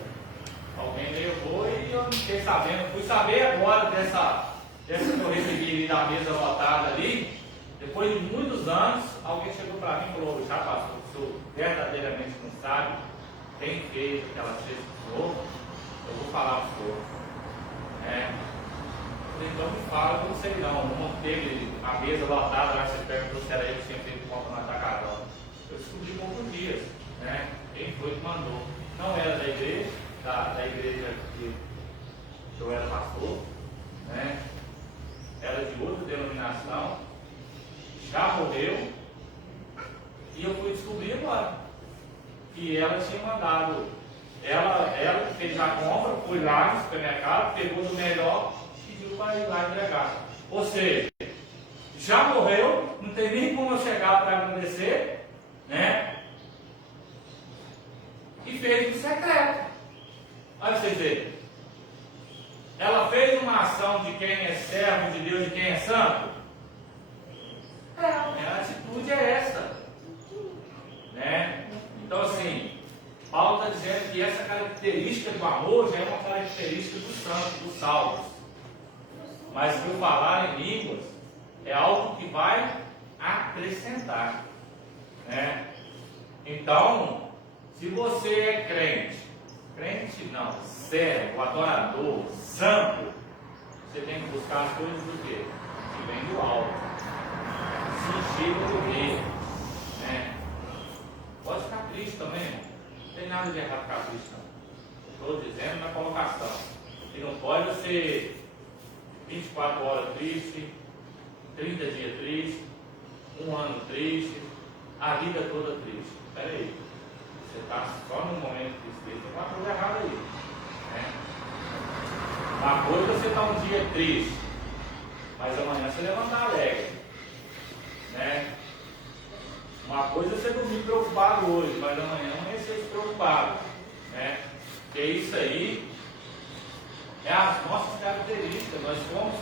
Alguém levou e eu não fiquei sabendo. Fui saber agora dessa que eu recebi ali da mesa lotada ali. Depois de muitos anos, alguém chegou para mim e falou: já pastor, o senhor verdadeiramente não sabe quem fez aquela cesta do senhor? Eu vou falar para o senhor. Então me fala, eu não sei não. Não teve a mesa lotada, lá você perguntou se era ele que tinha feito conta no Atacadão. Eu descobri poucos dias, né? Quem foi que mandou? Não era da igreja, da igreja que eu era pastor, né? Era de outra denominação, já morreu, e eu fui descobrir agora que ela tinha mandado. Ela que fez a compra, foi lá no supermercado, pegou do melhor e pediu para ir lá entregar. Ou seja, já morreu, não tem nem como eu chegar para agradecer, né? E fez no secreto. Olha vocês verem. Ela fez uma ação de quem é servo de Deus, de quem é santo. A atitude é essa, né? Então assim, Paulo está dizendo que essa característica do amor já é uma característica dos santos, dos salvos. Mas se eu falar em línguas, é algo que vai acrescentar, né? Então, se você é crente Crente não, servo, adorador, santo, você tem que buscar as coisas do quê? Que vem do alto. Se encheu do rei. Né? Pode ficar triste também, não tem nada de errado ficar triste, não. Estou dizendo na colocação. E não pode ser 24 horas triste, 30 dias triste, um ano triste, a vida toda triste. Espera aí, você está só num momento de tristeza, tem uma coisa errada aí. Né? Uma coisa é você está um dia triste, mas amanhã você levantar alegre. Né? Uma coisa é você dormir preocupado hoje, mas amanhã amanhecer despreocupado. Né? Porque isso aí é as nossas características. Nós fomos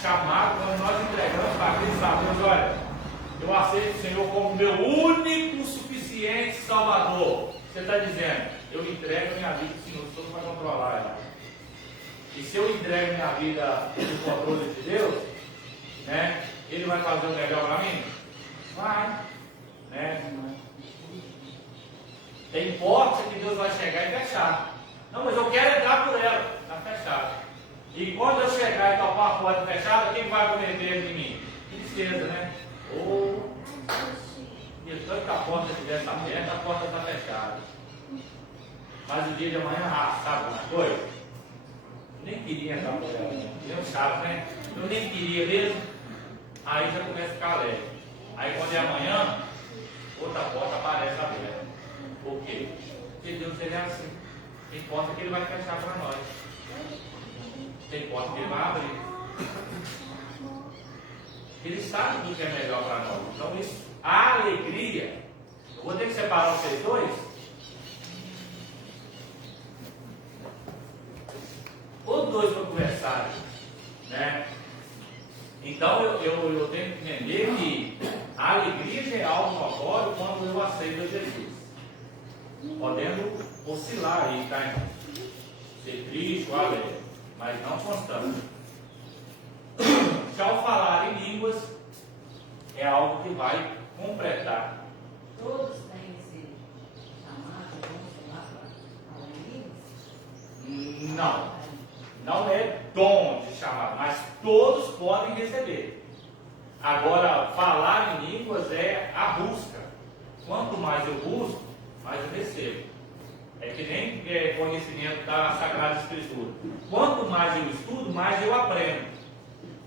chamados, quando nós entregamos para Cristo, sabemos, olha, eu aceito o Senhor como meu único, suficiente Salvador. Você está dizendo, eu entrego minha vida ao Senhor, o Senhor vai controlar ela. E se eu entrego minha vida no controle de Deus, né, Ele vai fazer o melhor para mim? Vai. Né? Tem porta que Deus vai chegar e fechar. Não, mas eu quero entrar por ela. Está fechada. E quando eu chegar e topar a porta fechada, quem vai cometer de mim? Tristeza, né? Ou, e tanto que a porta estivesse aberta, a porta está fechada. Mas o dia de amanhã, sabe uma coisa? Eu nem queria entrar por ela. Não sabe, né? Eu nem queria mesmo. Aí já começa a ficar alegre. Aí quando é amanhã, outra porta aparece aberta. Por quê? Porque Deus ele é assim. Tem porta que Ele vai fechar para nós. Tem porta que Ele vai abrir. Ele sabe tudo que é melhor para nós. Então isso, a alegria. Eu vou ter que separar vocês dois. Os dois para conversar. Né? Então eu tenho que entender que a alegria já é algo notório quando eu aceito a Jesus. Podendo oscilar aí, tá, irmão? Ser triste ou alegre, mas não constante. Já o falar em línguas é algo que vai completar. Todos têm esse chamado, vamos lá para línguas? Não. Não é dom de chamar, mas todos podem receber. Agora, falar em línguas é a busca. Quanto mais eu busco, mais eu recebo. É que nem conhecimento da Sagrada Escritura. Quanto mais eu estudo, mais eu aprendo.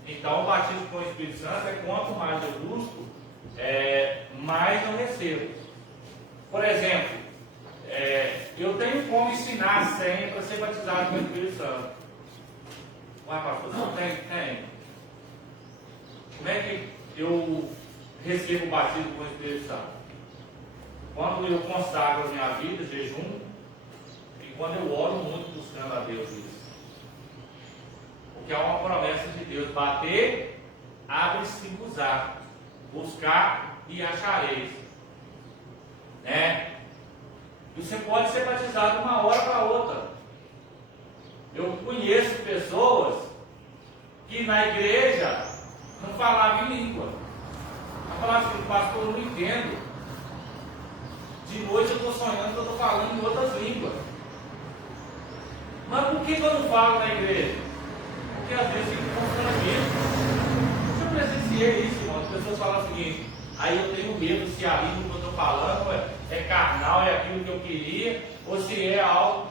Então, o batismo com o Espírito Santo é quanto mais eu busco, mais eu recebo. Por exemplo, eu tenho como ensinar a senha para ser batizado com o Espírito Santo. Uai, pastor, não tem? Tem. Como é que eu recebo o batismo com o Espírito Santo? Quando eu consagro a minha vida, jejum, e quando eu oro muito buscando a Deus isso. Porque é uma promessa de Deus: bater, abre-se e usar, buscar e achareis. Né? E você pode ser batizado de uma hora para outra. Eu conheço pessoas que na igreja não falavam em língua. Eu falava assim, pastor, eu não entendo. De noite eu estou sonhando que eu estou falando em outras línguas. Mas por que eu não falo na igreja? Porque às vezes fico constrangido. Eu presenciei isso, irmão. As pessoas falam o seguinte: aí eu tenho medo se a língua que eu estou falando é carnal, é aquilo que eu queria, ou se é algo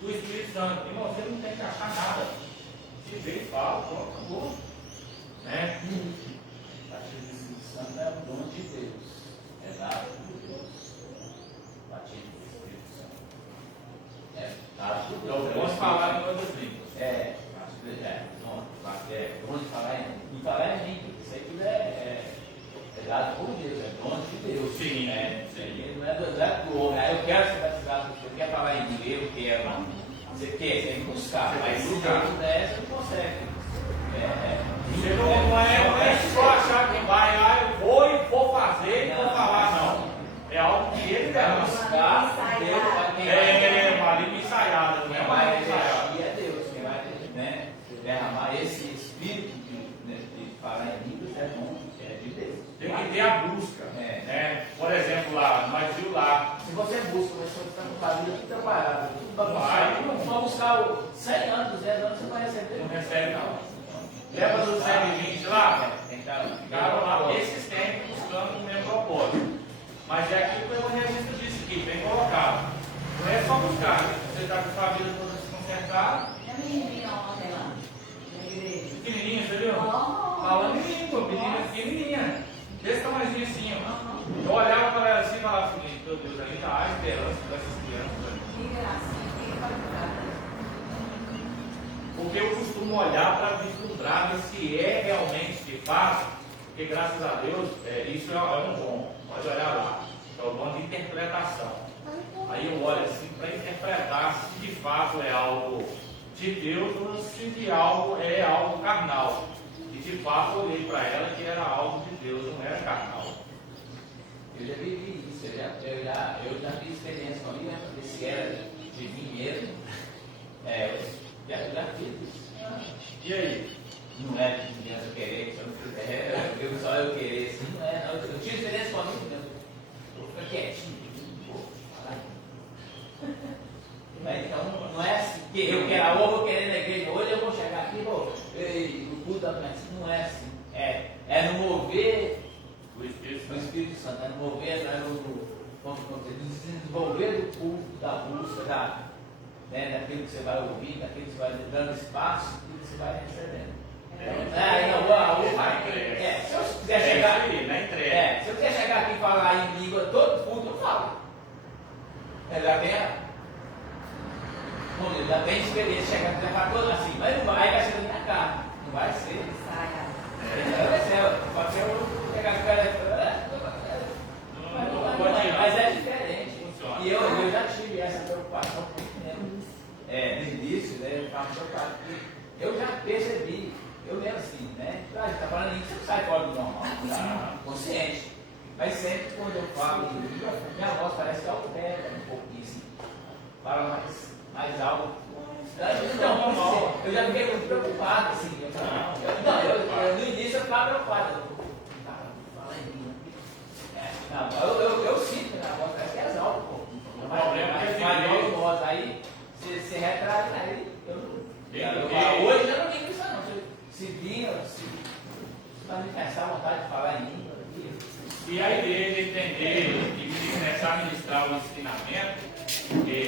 do Espírito Santo. Irmão, você não tem que achar nada. Se vê, fala, pronto, acabou. Né? Batismo do Espírito Santo é um dom de Deus. É dado por Deus. Batismo do Espírito Santo. É dado por Deus. Então, vamos falar em outras línguas. Dom de falar em língua. Isso aqui é dado por Deus, é dom de Deus. Sim. Não é do homem. Eu quero ser batizado, eu quero falar em língua, eu quero. Você quer, você tem que buscar. Mas se você não der, você não consegue. Você não é só achar que vai, eu vou e vou fazer e vou falar, não. É algo que ele deve buscar. Uma língua ensaiada, não é uma língua ensaiada. E é Deus quem vai derramar esse espírito de falar em línguas, é bom, é de Deus. Tem que ter a busca. Por exemplo, lá, nós viu lá. Se você busca, mas você está com a vida tudo trabalhada, tudo bagunçado. passar 100 anos, 200 anos, você vai receber. Não recebe não. Lembra do 120 lá? Ficaram lá esses tempos buscando o mesmo propósito. Mas é aquilo que o evangelista disse aqui, bem colocado. Não é só buscar, né? Você está com sua vida toda desconcertada. E a menininha ontem lá, na igreja? Pequenininha, você viu? Falando em língua, menina pequenininha. Desse tamanhozinho assim, ó. Eu olhava para ela assim e falava assim, meu Deus, ainda há esperança dessas crianças. Que gracinha, que qualidade. Porque eu costumo olhar para vislumbrar ver se é realmente de fato, porque graças a Deus, isso é um dom. Pode olhar lá. É o dom de interpretação. Aí eu olho assim para interpretar se de fato é algo de Deus ou se de algo é algo carnal. E de fato eu olhei para ela que era algo de Deus, não era carnal. Eu já vivi isso, eu já fiz experiência com a minha, se era de mim mesmo. Eu já fiz isso. E aí? Não é de criança querer, se eu não fizer, só eu querer, assim, não é, não. Eu tinha experiência com a minha mesmo. Eu fico quietinho, pô, falar. Então, não é assim, que eu quero, ou vou querer na igreja, hoje eu vou chegar aqui, o culto da manhã, não é assim. É no mover O Espírito o Espírito Santo, é no mover, no desenvolver do culto, da busca, daquilo que você vai ouvir, daquilo que você vai dando espaço, daquilo que você vai recebendo. Se eu quiser chegar aí, na entrega. se eu quiser chegar aqui e falar em língua todo culto, eu falo. Já tem experiência, chegar aqui e falar todo assim, mas não vai ser na minha cara, não vai ser. Pode ser eu chegar aqui mas é diferente. E eu já tive essa preocupação com isso mesmo. No início, eu estava preocupado. Eu já percebi, eu mesmo assim, né? A gente está falando isso, você não sai fora do normal, tá? Consciente. Mas sempre quando eu falo, minha voz parece que altera um pouquinho assim. Fala mais alto. Então, eu já fiquei muito preocupado, assim. No início eu ficava preocupado. Fala em mim. Eu sinto na voz, parece que é alto um pouco. O problema é que mais voz, aí você retrai, aí hoje eu não digo isso não. Se vir, me pensar a vontade de falar em língua. E a igreja entender e começar a ministrar o ensinamento, porque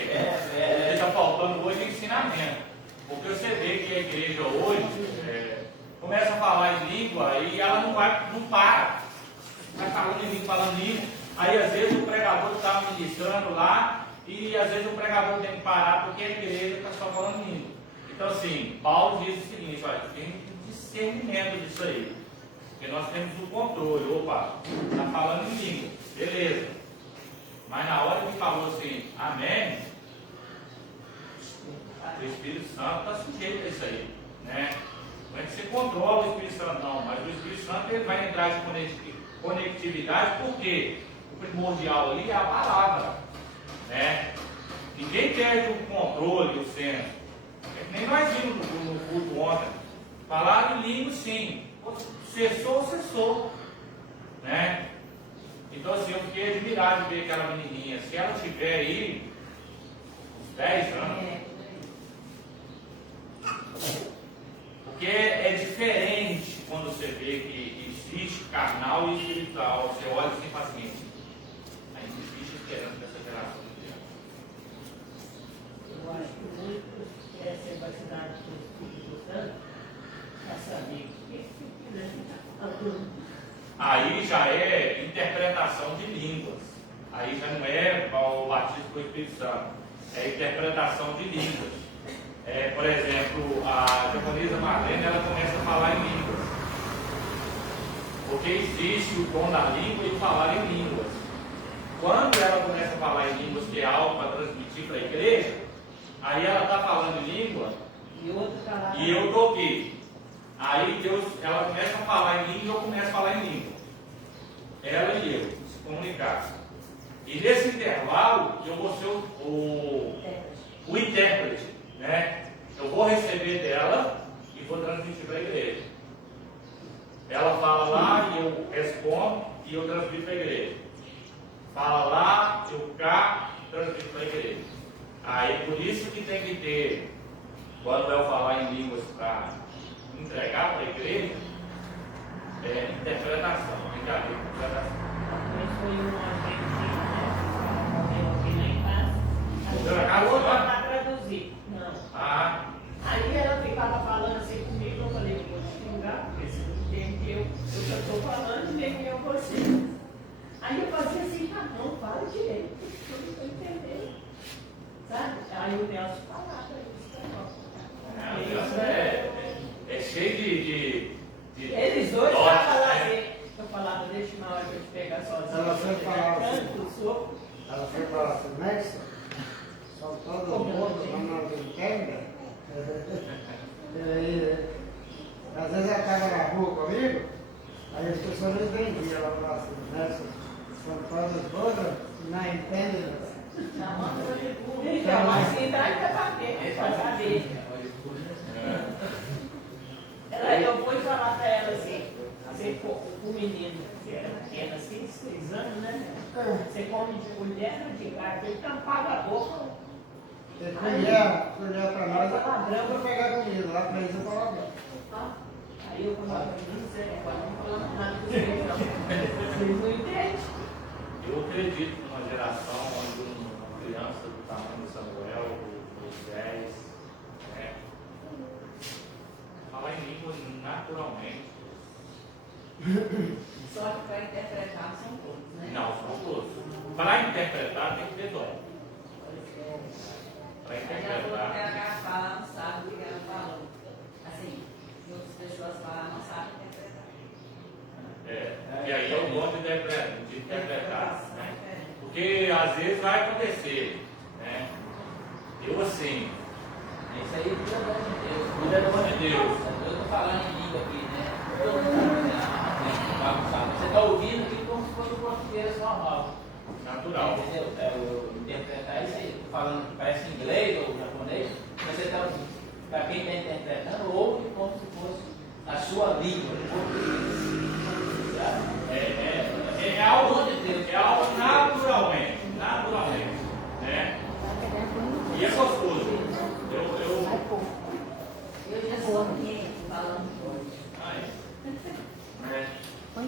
está faltando hoje ensinamento. Porque você vê que a igreja hoje começa a falar em língua e ela não para. Vai falando em língua, falando em língua. Aí às vezes o pregador está ministrando lá e às vezes o pregador tem que parar porque a igreja está só falando em língua. Então assim, Paulo diz o seguinte, olha, tem discernimento disso aí. Porque nós temos o controle, opa, está falando em língua, beleza. Mas na hora que falou assim, amém, o Espírito Santo está sujeito a isso aí, né? Não é que você controla o Espírito Santo, não, mas o Espírito Santo ele vai entrar de conectividade, porque o primordial ali é a palavra, né? Ninguém perde o controle, o senso. Nem nós vimos no culto ontem. Falar em língua, sim. Cessou, né? Então assim, eu fiquei admirado de ver aquela menininha. Se ela tiver aí uns 10 anos, porque é diferente quando você vê que existe carnal e espiritual. Você olha assim e fala assim, ainda existe esperança dessa geração de Deus. Eu acho que muitos querem ser vacinados pelo Espírito Santo para saber o que Aí já é interpretação de línguas. Aí já não é o batismo com o Espírito Santo. É interpretação de línguas. Por exemplo, a japonesa Marlene, ela começa a falar em línguas. Porque existe o dom da língua e o falar em línguas. Quando ela começa a falar em línguas, que é algo para transmitir para a igreja, aí ela está falando em língua e eu estou aqui. Aí ela começa a falar em língua e eu começo a falar em língua. Ela e eu, se comunicar. E nesse intervalo, eu vou ser o intérprete, né? Eu vou receber dela e vou transmitir para a igreja. Ela fala lá e eu respondo e eu transmito para a igreja. Fala lá, eu cá, transmito para a igreja. Aí por isso que tem que ter quando eu falar em línguas para entregar para a igreja, é interpretação, tem que haver interpretação. Mas foi uma vez aqui lá em casa. Morreu na casa A outra sua? para traduzir. Não. Ah, Aí ela ficava falando assim comigo, eu falei, vou te xingar, porque você não entende eu já estou falando, nem eu você. Aí eu fazia assim, ah não, fala direito, eu não estou entendendo. Sabe? Aí o Nelson falava isso é cheio de eles dois dotes, estavam lá né? assim. Eu falava, deixa uma hora que eu te pegar sozinho. Ela sempre falava assim. Tanto soco. Ela sempre falava assim, Nelson, são todos mundo, mas não entendem. E aí, às vezes ela estava na rua comigo, aí as pessoas não entendiam. Ela falava assim, Nelson, são todos mundo, não entendem. Então, assim, dá para bater, para saber. Aí eu fui falar para ela assim, o menino, que era pequeno assim, 6 anos, né? Você come de colher ou de garfo? Ele tampava a boca. Ele colher para nós, é ladrão para pegar comida, lá para eles é palavrão. Aí eu falava, não falando nada com vocês não. Vocês não entendem. Eu acredito numa geração onde uma criança do tamanho do Samuel, do Moisés, né, fala em língua naturalmente. Só que para interpretar são todos, né? Não, são todos. Para interpretar tem que ter dom. Para Aí ela falou que interpretar. ela fala, não sabe o que ela falou. Assim, e outras pessoas falam, não sabem interpretar. E aí é o dom de interpretar. Né? Porque às vezes vai acontecer. Né? Eu assim. Isso aí cuida do nome de Deus. Cuida do nome de Deus. Eu estou falando em língua aqui, né? Todo mundo sabe. Você está ouvindo aqui como se fosse o português normal. Natural. Entendeu? Eu interpretar isso aí. Estou falando que parece inglês ou japonês, mas você está, para quem está interpretando, ouve como se fosse a sua língua, o português. Sabe? É algo de Deus, é algo naturalmente. Né? E é gostoso. Eu já sonhei falando hoje.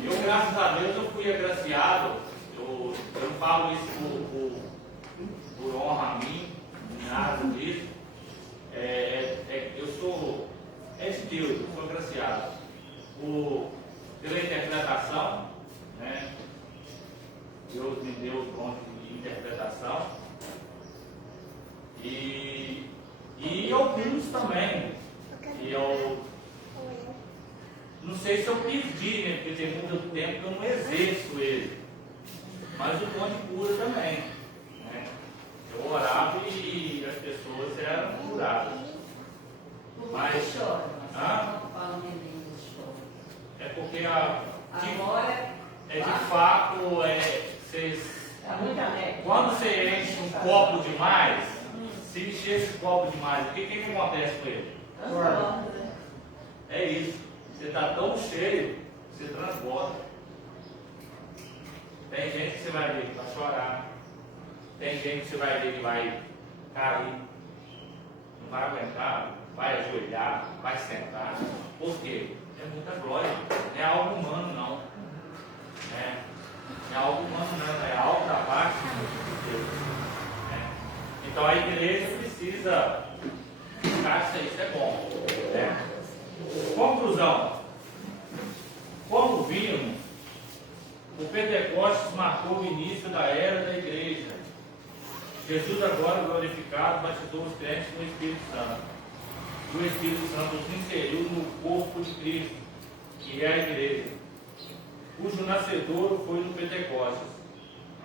Eu, graças a Deus, eu fui agraciado. Eu não falo isso por honra a mim, nada disso. Eu sou de Deus, eu sou agraciado pela interpretação, né? Deus me deu o dom de interpretação e ouvidos também. E eu não sei se eu pedi, né? Porque tem muito tempo que eu não exerço ele. Mas o dom de cura também. Né? Eu orava e as pessoas eram curadas. Mas chora, hã? falam em línguas, chora. É porque Agora, de fato, Está muito alegre. quando você enche um copo demais, se encher esse copo demais, o que acontece com ele? transborda, né? É isso. Você está tão cheio, você transborda. Tem gente que você vai ver que vai chorar. Tem gente que você vai ver que vai cair. Não vai aguentar, vai ajoelhar, vai sentar. Por quê? É muita glória. Não é algo humano, não. Não é algo humano, não. É algo da parte de Deus. Então a igreja precisa ficar isso é bom. Conclusão. Como vimos, o Pentecostes marcou o início da era da igreja. Jesus, agora glorificado, batizou os crentes com o Espírito Santo. E o Espírito Santo os inseriu no corpo de Cristo, que é a igreja, cujo nascedouro foi no Pentecostes.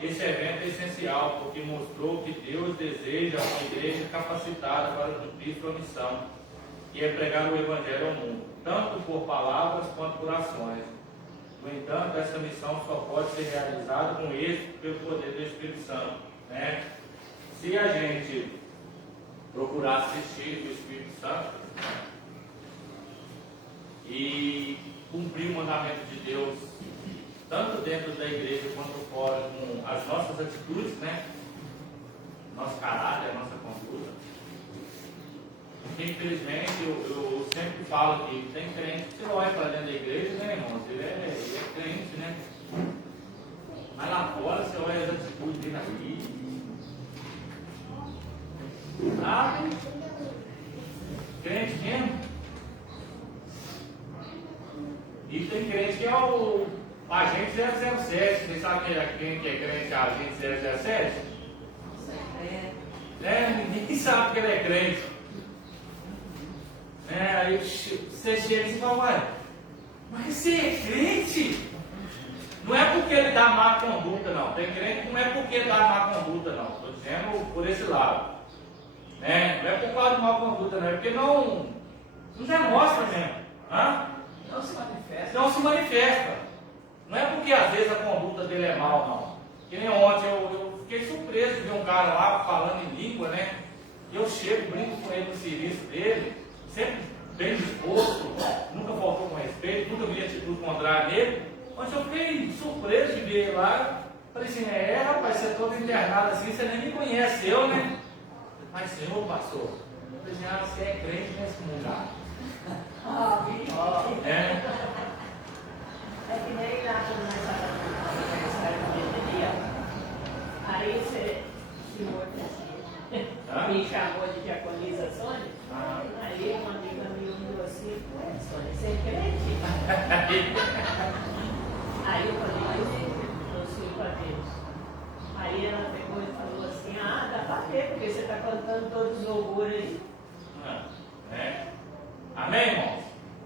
Esse evento é essencial porque mostrou que Deus deseja uma igreja capacitada para cumprir sua missão, que é pregar o Evangelho ao mundo, tanto por palavras quanto por ações. No entanto, essa missão só pode ser realizada com êxito pelo poder do Espírito Santo. Né? Se a gente procurar assistir do Espírito Santo e cumprir o mandamento de Deus, tanto dentro da igreja quanto fora, com as nossas atitudes, né? Nosso caráter, a nossa conduta, Porque, infelizmente, eu sempre falo que tem crente que olha para dentro da igreja, né, irmãos? Ele é crente, né? Mas lá fora você olha as atitudes dele aqui. Sabe? Crente mesmo. E tem crente que é o agente 007. Vocês sabem quem que é crente agente 007? Ninguém sabe que ele é crente. Aí você chega e fala, ué, mas você é crente? Não é porque ele dá má conduta, não. Tem crente que não é porque ele dá má conduta, não. Estou dizendo por esse lado. Não é por causa de má conduta, não. É porque não demonstra mesmo. Não se manifesta. Não se manifesta. Não é porque às vezes a conduta dele é mal, não. Que nem ontem eu fiquei surpreso de ver um cara lá falando em língua, né? E eu chego, brinco com ele no serviço dele, sempre bem disposto, nunca faltou com respeito, nunca vi atitude contrária nele. Mas eu fiquei surpreso de ver ele lá. Falei assim, rapaz, você é todo internado assim, você nem me conhece, eu, né? Mas, senhor pastor, eu falei assim, você é crente nesse lugar. É que nem lá quando nós estávamos na bateria, aí você, senhor, me chamou de diaconisa Sônia, aí uma amiga minha olhou assim, ué, Sônia, você é crente? Aí eu falei, eu sou para Deus. Aí ela pegou e falou assim, dá para ver, porque você está cantando todos os louvores aí. Amém, irmãos?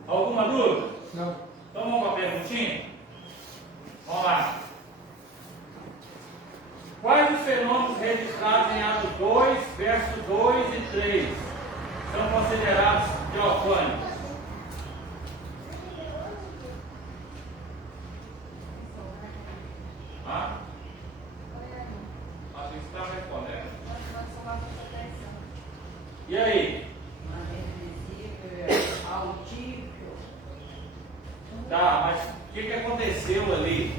Alguma dúvida? Não. Então vamos para a perguntinha? Vamos lá. Quais os fenômenos registrados em Atos 2, versos 2 e 3 são considerados teofânicos? Acho que você está respondendo. E aí? Tá, mas o que aconteceu ali?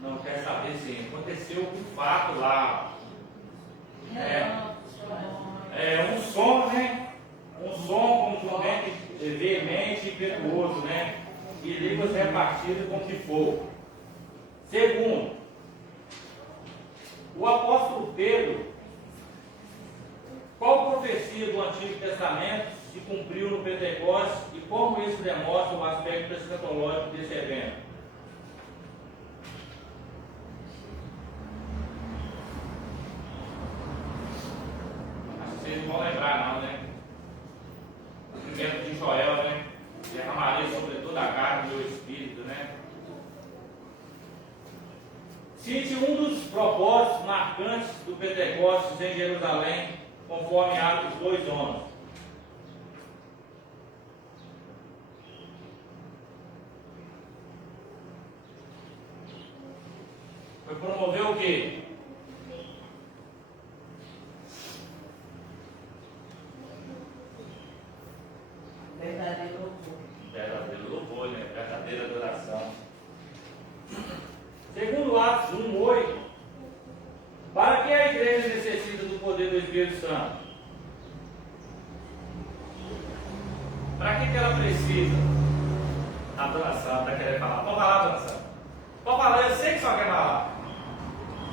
Não quer saber sim. Aconteceu um fato lá. Um som, né? Um som contundente, veemente e impetuoso, né? E línguas repartidas com que for. Segundo, o apóstolo Pedro, qual profecia do Antigo Testamento se cumpriu no Pentecostes e como isso demonstra o aspecto escatológico desse evento? Acho que vocês não vão lembrar não, né? O primeiro de Joel, né? Derramaria sobre toda a carne do meu espírito, né? Cite um dos propósitos marcantes do Pentecostes em Jerusalém, conforme Atos 2:11. Foi promover o quê? Verdadeiro louvor. Verdadeiro louvor, né? Verdadeira adoração. Segundo Atos 1:8, para que a igreja necessita do poder do Espírito Santo? Para que ela precisa? Adoração, está querendo falar? Pode falar, adoração. Pode falar, eu sei que só quer falar.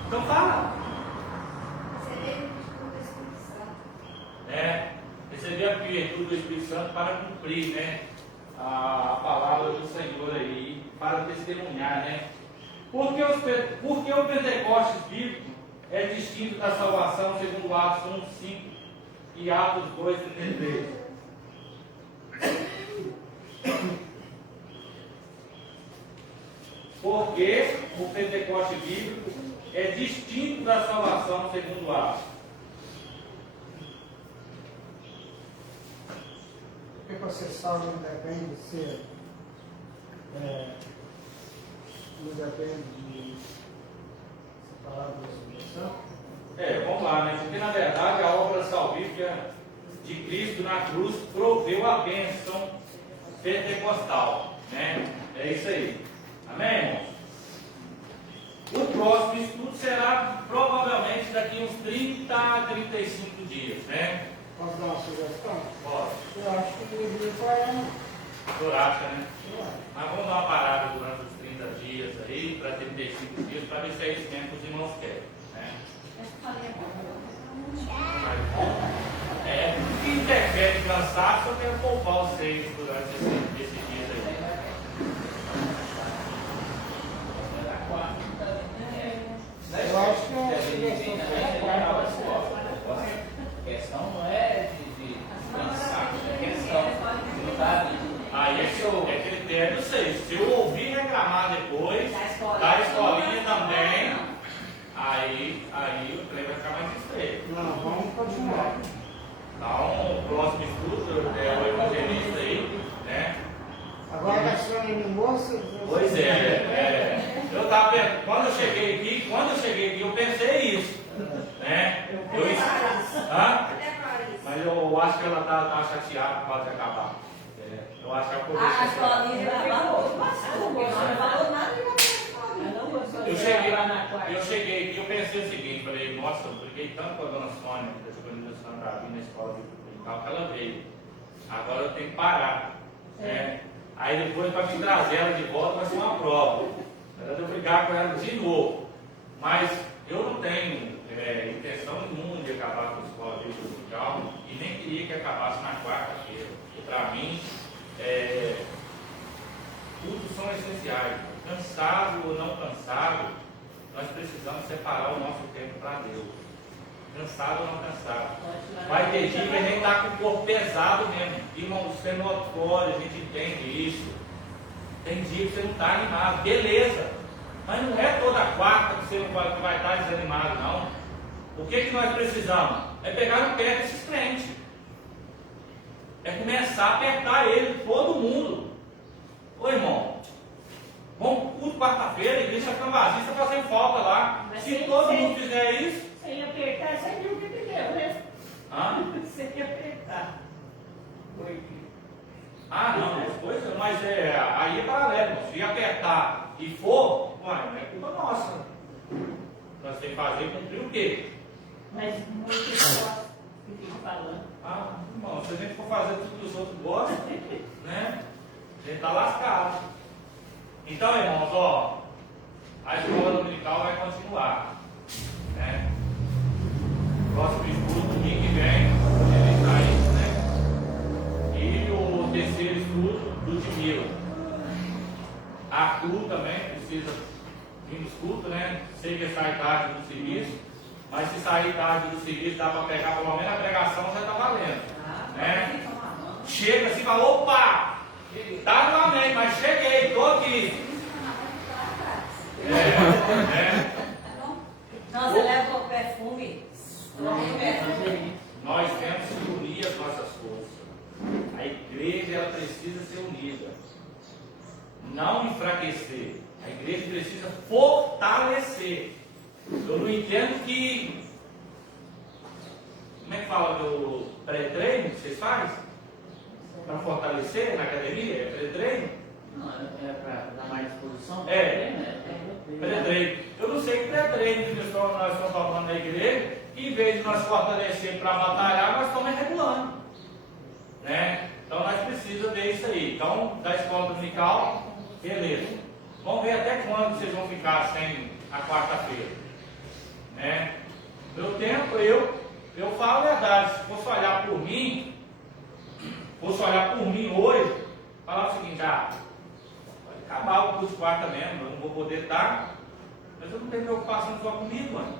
Então fala. Receber a quietude do Espírito Santo para cumprir, né? A palavra do Senhor aí, para testemunhar, né? Porque o Pentecostes bíblico é distinto da salvação segundo Atos 1:5 e Atos 2:33. Porque o Pentecostes bíblico é distinto da salvação segundo Atos. Porque para ser salvo não depende de ser. Não depende de ser palavra da ressurreição. Vamos lá, né? Porque na verdade a obra salvífica de Cristo na cruz proveu a bênção pentecostal, né? É isso aí. Amém, irmãos? O próximo estudo será provavelmente daqui uns 30 a 35 dias, né? Posso dar uma sugestão? Pode. Eu acho que deveria parar. O senhor acha, né? Mas vamos dar uma parada durante os 30 dias aí, para 35 dias, para ver se é isso mesmo que os irmãos querem, né? O que interfere em cansaço, eu quero poupar vocês durante esses dias aí. Eu acho que a sugestão seria A questão não é de pensar, é questão de não dar Aí é critério 6. Se eu ouvir reclamar depois, da escolinha também, aí o trem vai ficar mais estreito. Não, vamos continuar. Então, o próximo estudo é o evangelista aí, né? Agora da senhora de moça. Pois é. Eu tava pensando, quando eu cheguei aqui, eu pensei isso, né? Hã? Mas eu acho que ela tá chateada por causa de acabar. Eu acho que ela A escolinha falou bastante, porque não falou nada de eu cheguei aqui, eu pensei o seguinte, falei, nossa, eu briguei tanto com a dona Sônia, da organização da Davi na escola de dominical, que ela veio. Agora eu tenho que parar. Né? Aí depois, para me trazer ela de volta, vai ser uma prova. Ela deu brigar com ela de novo. Mas eu não tenho intenção nenhuma de acabar com a escola de dominical e nem queria que acabasse na quarta-feira. Porque para mim, tudo são essenciais. Cansado ou não cansado, nós precisamos separar o nosso tempo para Deus. Cansado ou não cansado. Vai ter dia que a gente está com o corpo pesado mesmo. Irmão, você é notório, a gente entende isso. Tem dia que você não está animado, beleza. Mas não é toda quarta que você vai estar desanimado, não. O que nós precisamos? É pegar no pé desses crentes. É começar a apertar ele, todo mundo. Ô irmão, vamos pro culto quarta-feira, a igreja fica vazia, está fazendo falta lá. Mas se todo mundo fizer isso. Sem apertar, você viu o que deu, né? Sem apertar. Não, depois, mas aí é paralelo. Se apertar e for, não é culpa nossa. Nós temos que fazer cumprir o quê? Mas muito gosta que fica falando. Irmão, se a gente for fazer tudo que os outros gostam, né? A gente está lascado. Então, irmãos, ó, a escola dominical vai continuar. Né? Próximo estudo, domingo que vem, ele está aí, né? E o terceiro estudo, Ludmila. Arthur também precisa vir nos cultos, né? Sei que sai tarde do serviço, mas se sair tarde do serviço, dá para pegar pelo menos a pregação, já está valendo. Né? Chega assim e fala, opa! Tá no amém, mas cheguei, estou aqui. Não, você leva o perfume. Nós temos que unir as nossas forças. A igreja ela precisa ser unida, não enfraquecer. A igreja precisa fortalecer. Eu não entendo que. Como é que fala do pré-treino que vocês fazem? Para fortalecer na academia? É pré-treino? Não, é para dar mais disposição? Pré-treino. Eu não sei que pré-treino que nós estamos falando na igreja, que em vez de nós fortalecer para batalhar, nós estamos regulando. Né? Então nós precisamos ver isso aí. Então, da escola dominical, beleza. Vamos ver até quando vocês vão ficar sem a quarta-feira. Né? Meu tempo, eu falo a verdade. Se fosse olhar por mim hoje, falar o seguinte, pode acabar o curso quarta mesmo, eu não vou poder estar, mas eu não tenho preocupação só comigo, mano.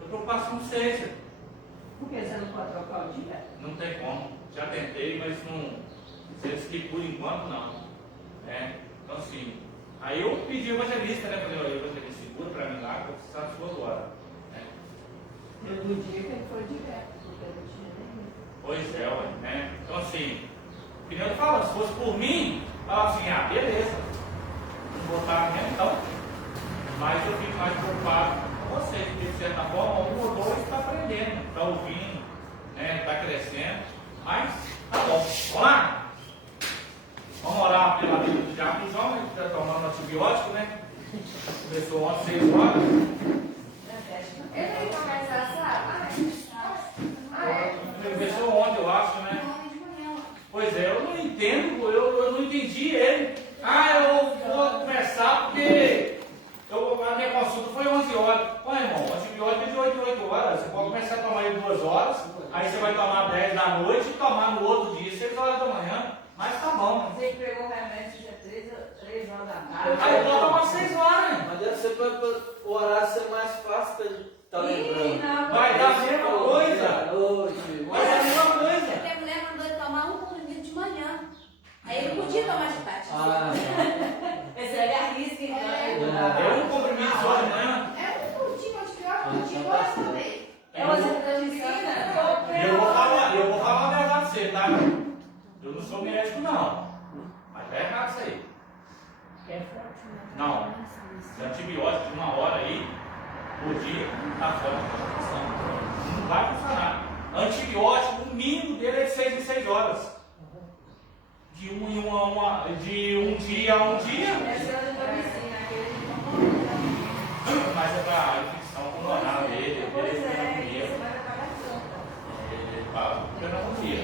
Eu tenho preocupação com vocês. Por que você não pode trocar o dia? Não tem como. Já tentei, mas não. Vocês que por enquanto não. Né? Então assim, aí eu pedi ao evangelista, né? Falei, olha, evangelista, segura para mim lá, que eu vou precisar de sua agora. Né? Eu no dia que ele foi direto, porque eu não tinha nenhum. Pois é, ué, né? Então assim, o que eu falo, se fosse por mim, falava assim, beleza, não vou estar mesmo, então. Mas eu fico mais preocupado com vocês, porque de certa forma, um ou dois está aprendendo, está ouvindo, né? Está crescendo, mas tá bom. Vamos lá? Vamos orar pela vida do diabo. O João está tomando antibiótico, né? Começou ontem, 6 horas. Ele vai começar, sabe? Começou ontem, eu acho, né? Pois é, eu não entendo, eu não entendi ele. Eu vou começar porque a minha consulta foi 11 horas. Pô, irmão, o antibiótico é de 8 em 8 horas. Você pode começar a tomar ele 2 horas, aí você vai tomar 10 da noite e tomar no outro dia, 6 horas da manhã. Mas tá bom. Você pegou o remédio de 3 horas da tarde. Aí eu vou tomar 6 horas, né? Mas deve ser para o horário ser mais fácil para ele estar lembrando. Vai dar a mesma coisa. Vai dar a mesma coisa. Porque a mulher mandou ele tomar um comprimido de manhã. Aí ele podia tomar de tarde. Esse ele arrisca, então. É um comprimido só de manhã. É um tipo antibiótico, um tipo gosta também. É uma medicina. E eu vou falar a verdade pra você, tá? Eu não sou médico, não. Mas tá errado isso aí. É forte, né? Não. Esse antibiótico de 1 hora aí, por dia, tá fora da concentração. Não vai funcionar. Antibiótico, o mínimo dele é de 6 em 6 horas. De um dia a um dia. Essa é a medicina, aquele que Mas é pra infecção pulmonar dele. Pois Ele é, isso vai acabar de Ele fala pneumonia.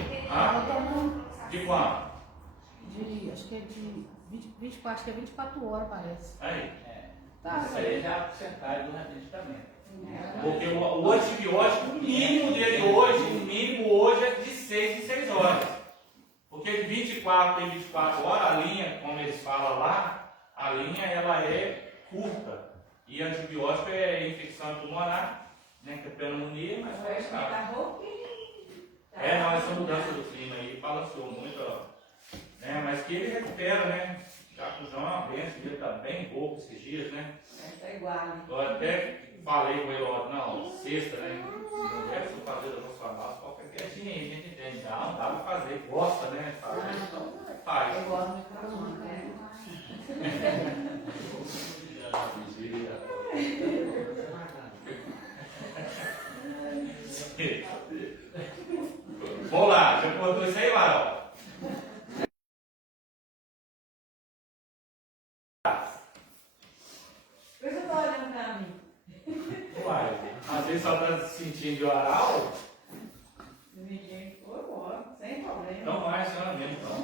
De quanto? Acho que é de 24, acho que é 24 horas, parece. Aí. Isso aí já é a porcentagem do medicamento. Porque o antibiótico, o mínimo dele hoje, o mínimo hoje é de 6 em 6 horas. Porque de 24 em 24 horas, a linha, como eles falam lá, a linha ela é curta. E antibiótico é infecção pulmonar, né? Que é pneumonia, mas vai estar. Não, essa mudança do clima aí balanceou muito, ó, né? Mas que ele recupera, né? Já com o João é uma benção, ele tá bem rouco esses dias, né? Tá igual. Eu até falei com ele ontem, não, sexta, né? Não deve se fazer da nossa farmácia, qualquer quietinho aí, a gente entende. Não, dá pra fazer, gosta, né? Então, faz. Eu gosto do microfone, né? Vamos lá, já contou isso aí, Marol? Por isso eu tô olhando pra mim. Uai, às vezes só tá se sentindo de oral. Ninguém foi embora, sem problema. Então vai, senhora mesmo, então.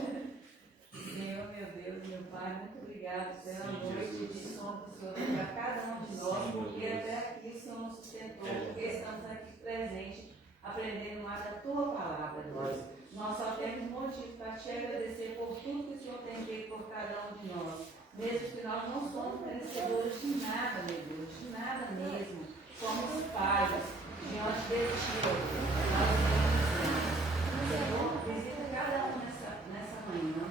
Senhor, meu Deus, meu Pai, muito obrigado pela Sim, noite Jesus. de sono que o Senhor deu para cada um de nós, Sim, porque Jesus. até aqui o Senhor nos sustentou, É. porque estamos aqui presentes, aprendendo mais da Tua palavra, Deus. Nós só temos motivo para Te agradecer por tudo que o Senhor tem feito por cada um de nós, mesmo que nós não somos merecedores de nada, meu Deus, de nada mesmo. Somos pagos diante de Ti, nós estamos Senhor, visita cada um nessa manhã.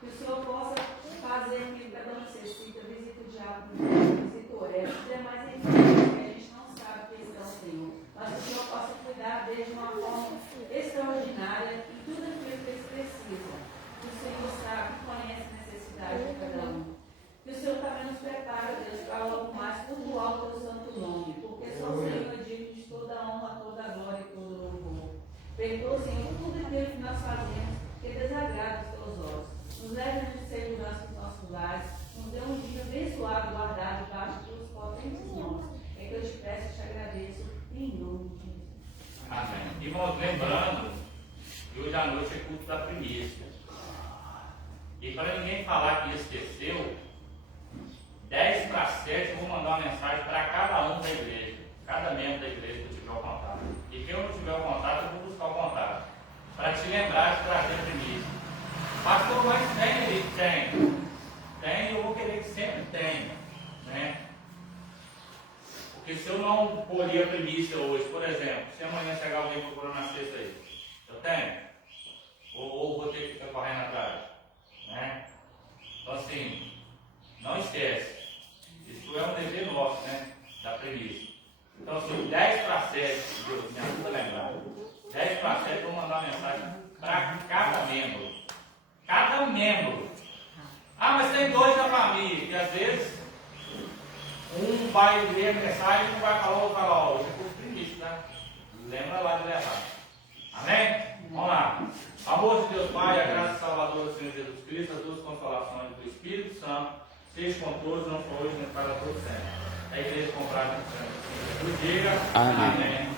Que o Senhor possa fazer o que cada um necessita, visita o diabo, visita o Oeste, os demais enfermos que a gente não sabe que estão, Senhor. Mas que o Senhor possa cuidar deles de uma forma extraordinária em tudo aquilo que eles precisam. Que o Senhor sabe, conhece a necessidade de cada um. Que o Senhor também nos prepara, Deus, para logo mais cultuar o teu santo nome, porque só o Senhor é digno de toda a honra, toda a glória e todo o louvor. Perdoa, Senhor, tudo aquilo que nós fazemos que desagrada os teus olhos. Nos leve de segurança nos nossos lares. Nos dê um dia abençoado, guardado debaixo dos teus potentes mãos. É que eu te peço e te agradeço em nome de Jesus. Amém. Irmãos, lembrando que hoje à noite é culto da primícia. E para ninguém falar que esqueceu, 10 para 7 eu vou mandar uma mensagem para cada um da igreja, cada membro da igreja que eu tiver o contato. E quem eu não tiver o contato, eu vou buscar o contato. Para te lembrar de trazer a primícia. Pastor, mas tem, eu vou querer que sempre tenha, né? Porque se eu não colher a primícia hoje, por exemplo, se amanhã chegar alguém procurando na cesta aí, eu tenho? Ou vou ter que ficar correndo atrás, né? Então assim, não esquece, isso é um dever nosso, né? Da primícia. Então assim, 10 para 7, Deus me ajuda a lembrar, 10 para 7 eu vou mandar uma mensagem para cada membro. Cada membro. Mas tem 2 na família, que às vezes um vai ler a mensagem e não vai falar, ou falar, hoje é por primícia, né? Lembra lá de levar. Amém? Vamos lá. Amor de Deus Pai, a graça salvadora do Senhor Jesus Cristo, as duas consolações do Espírito Santo, seja com todos, não só hoje, nem para todo sempre. A igreja comprar com sangue. O diga Amém. amém.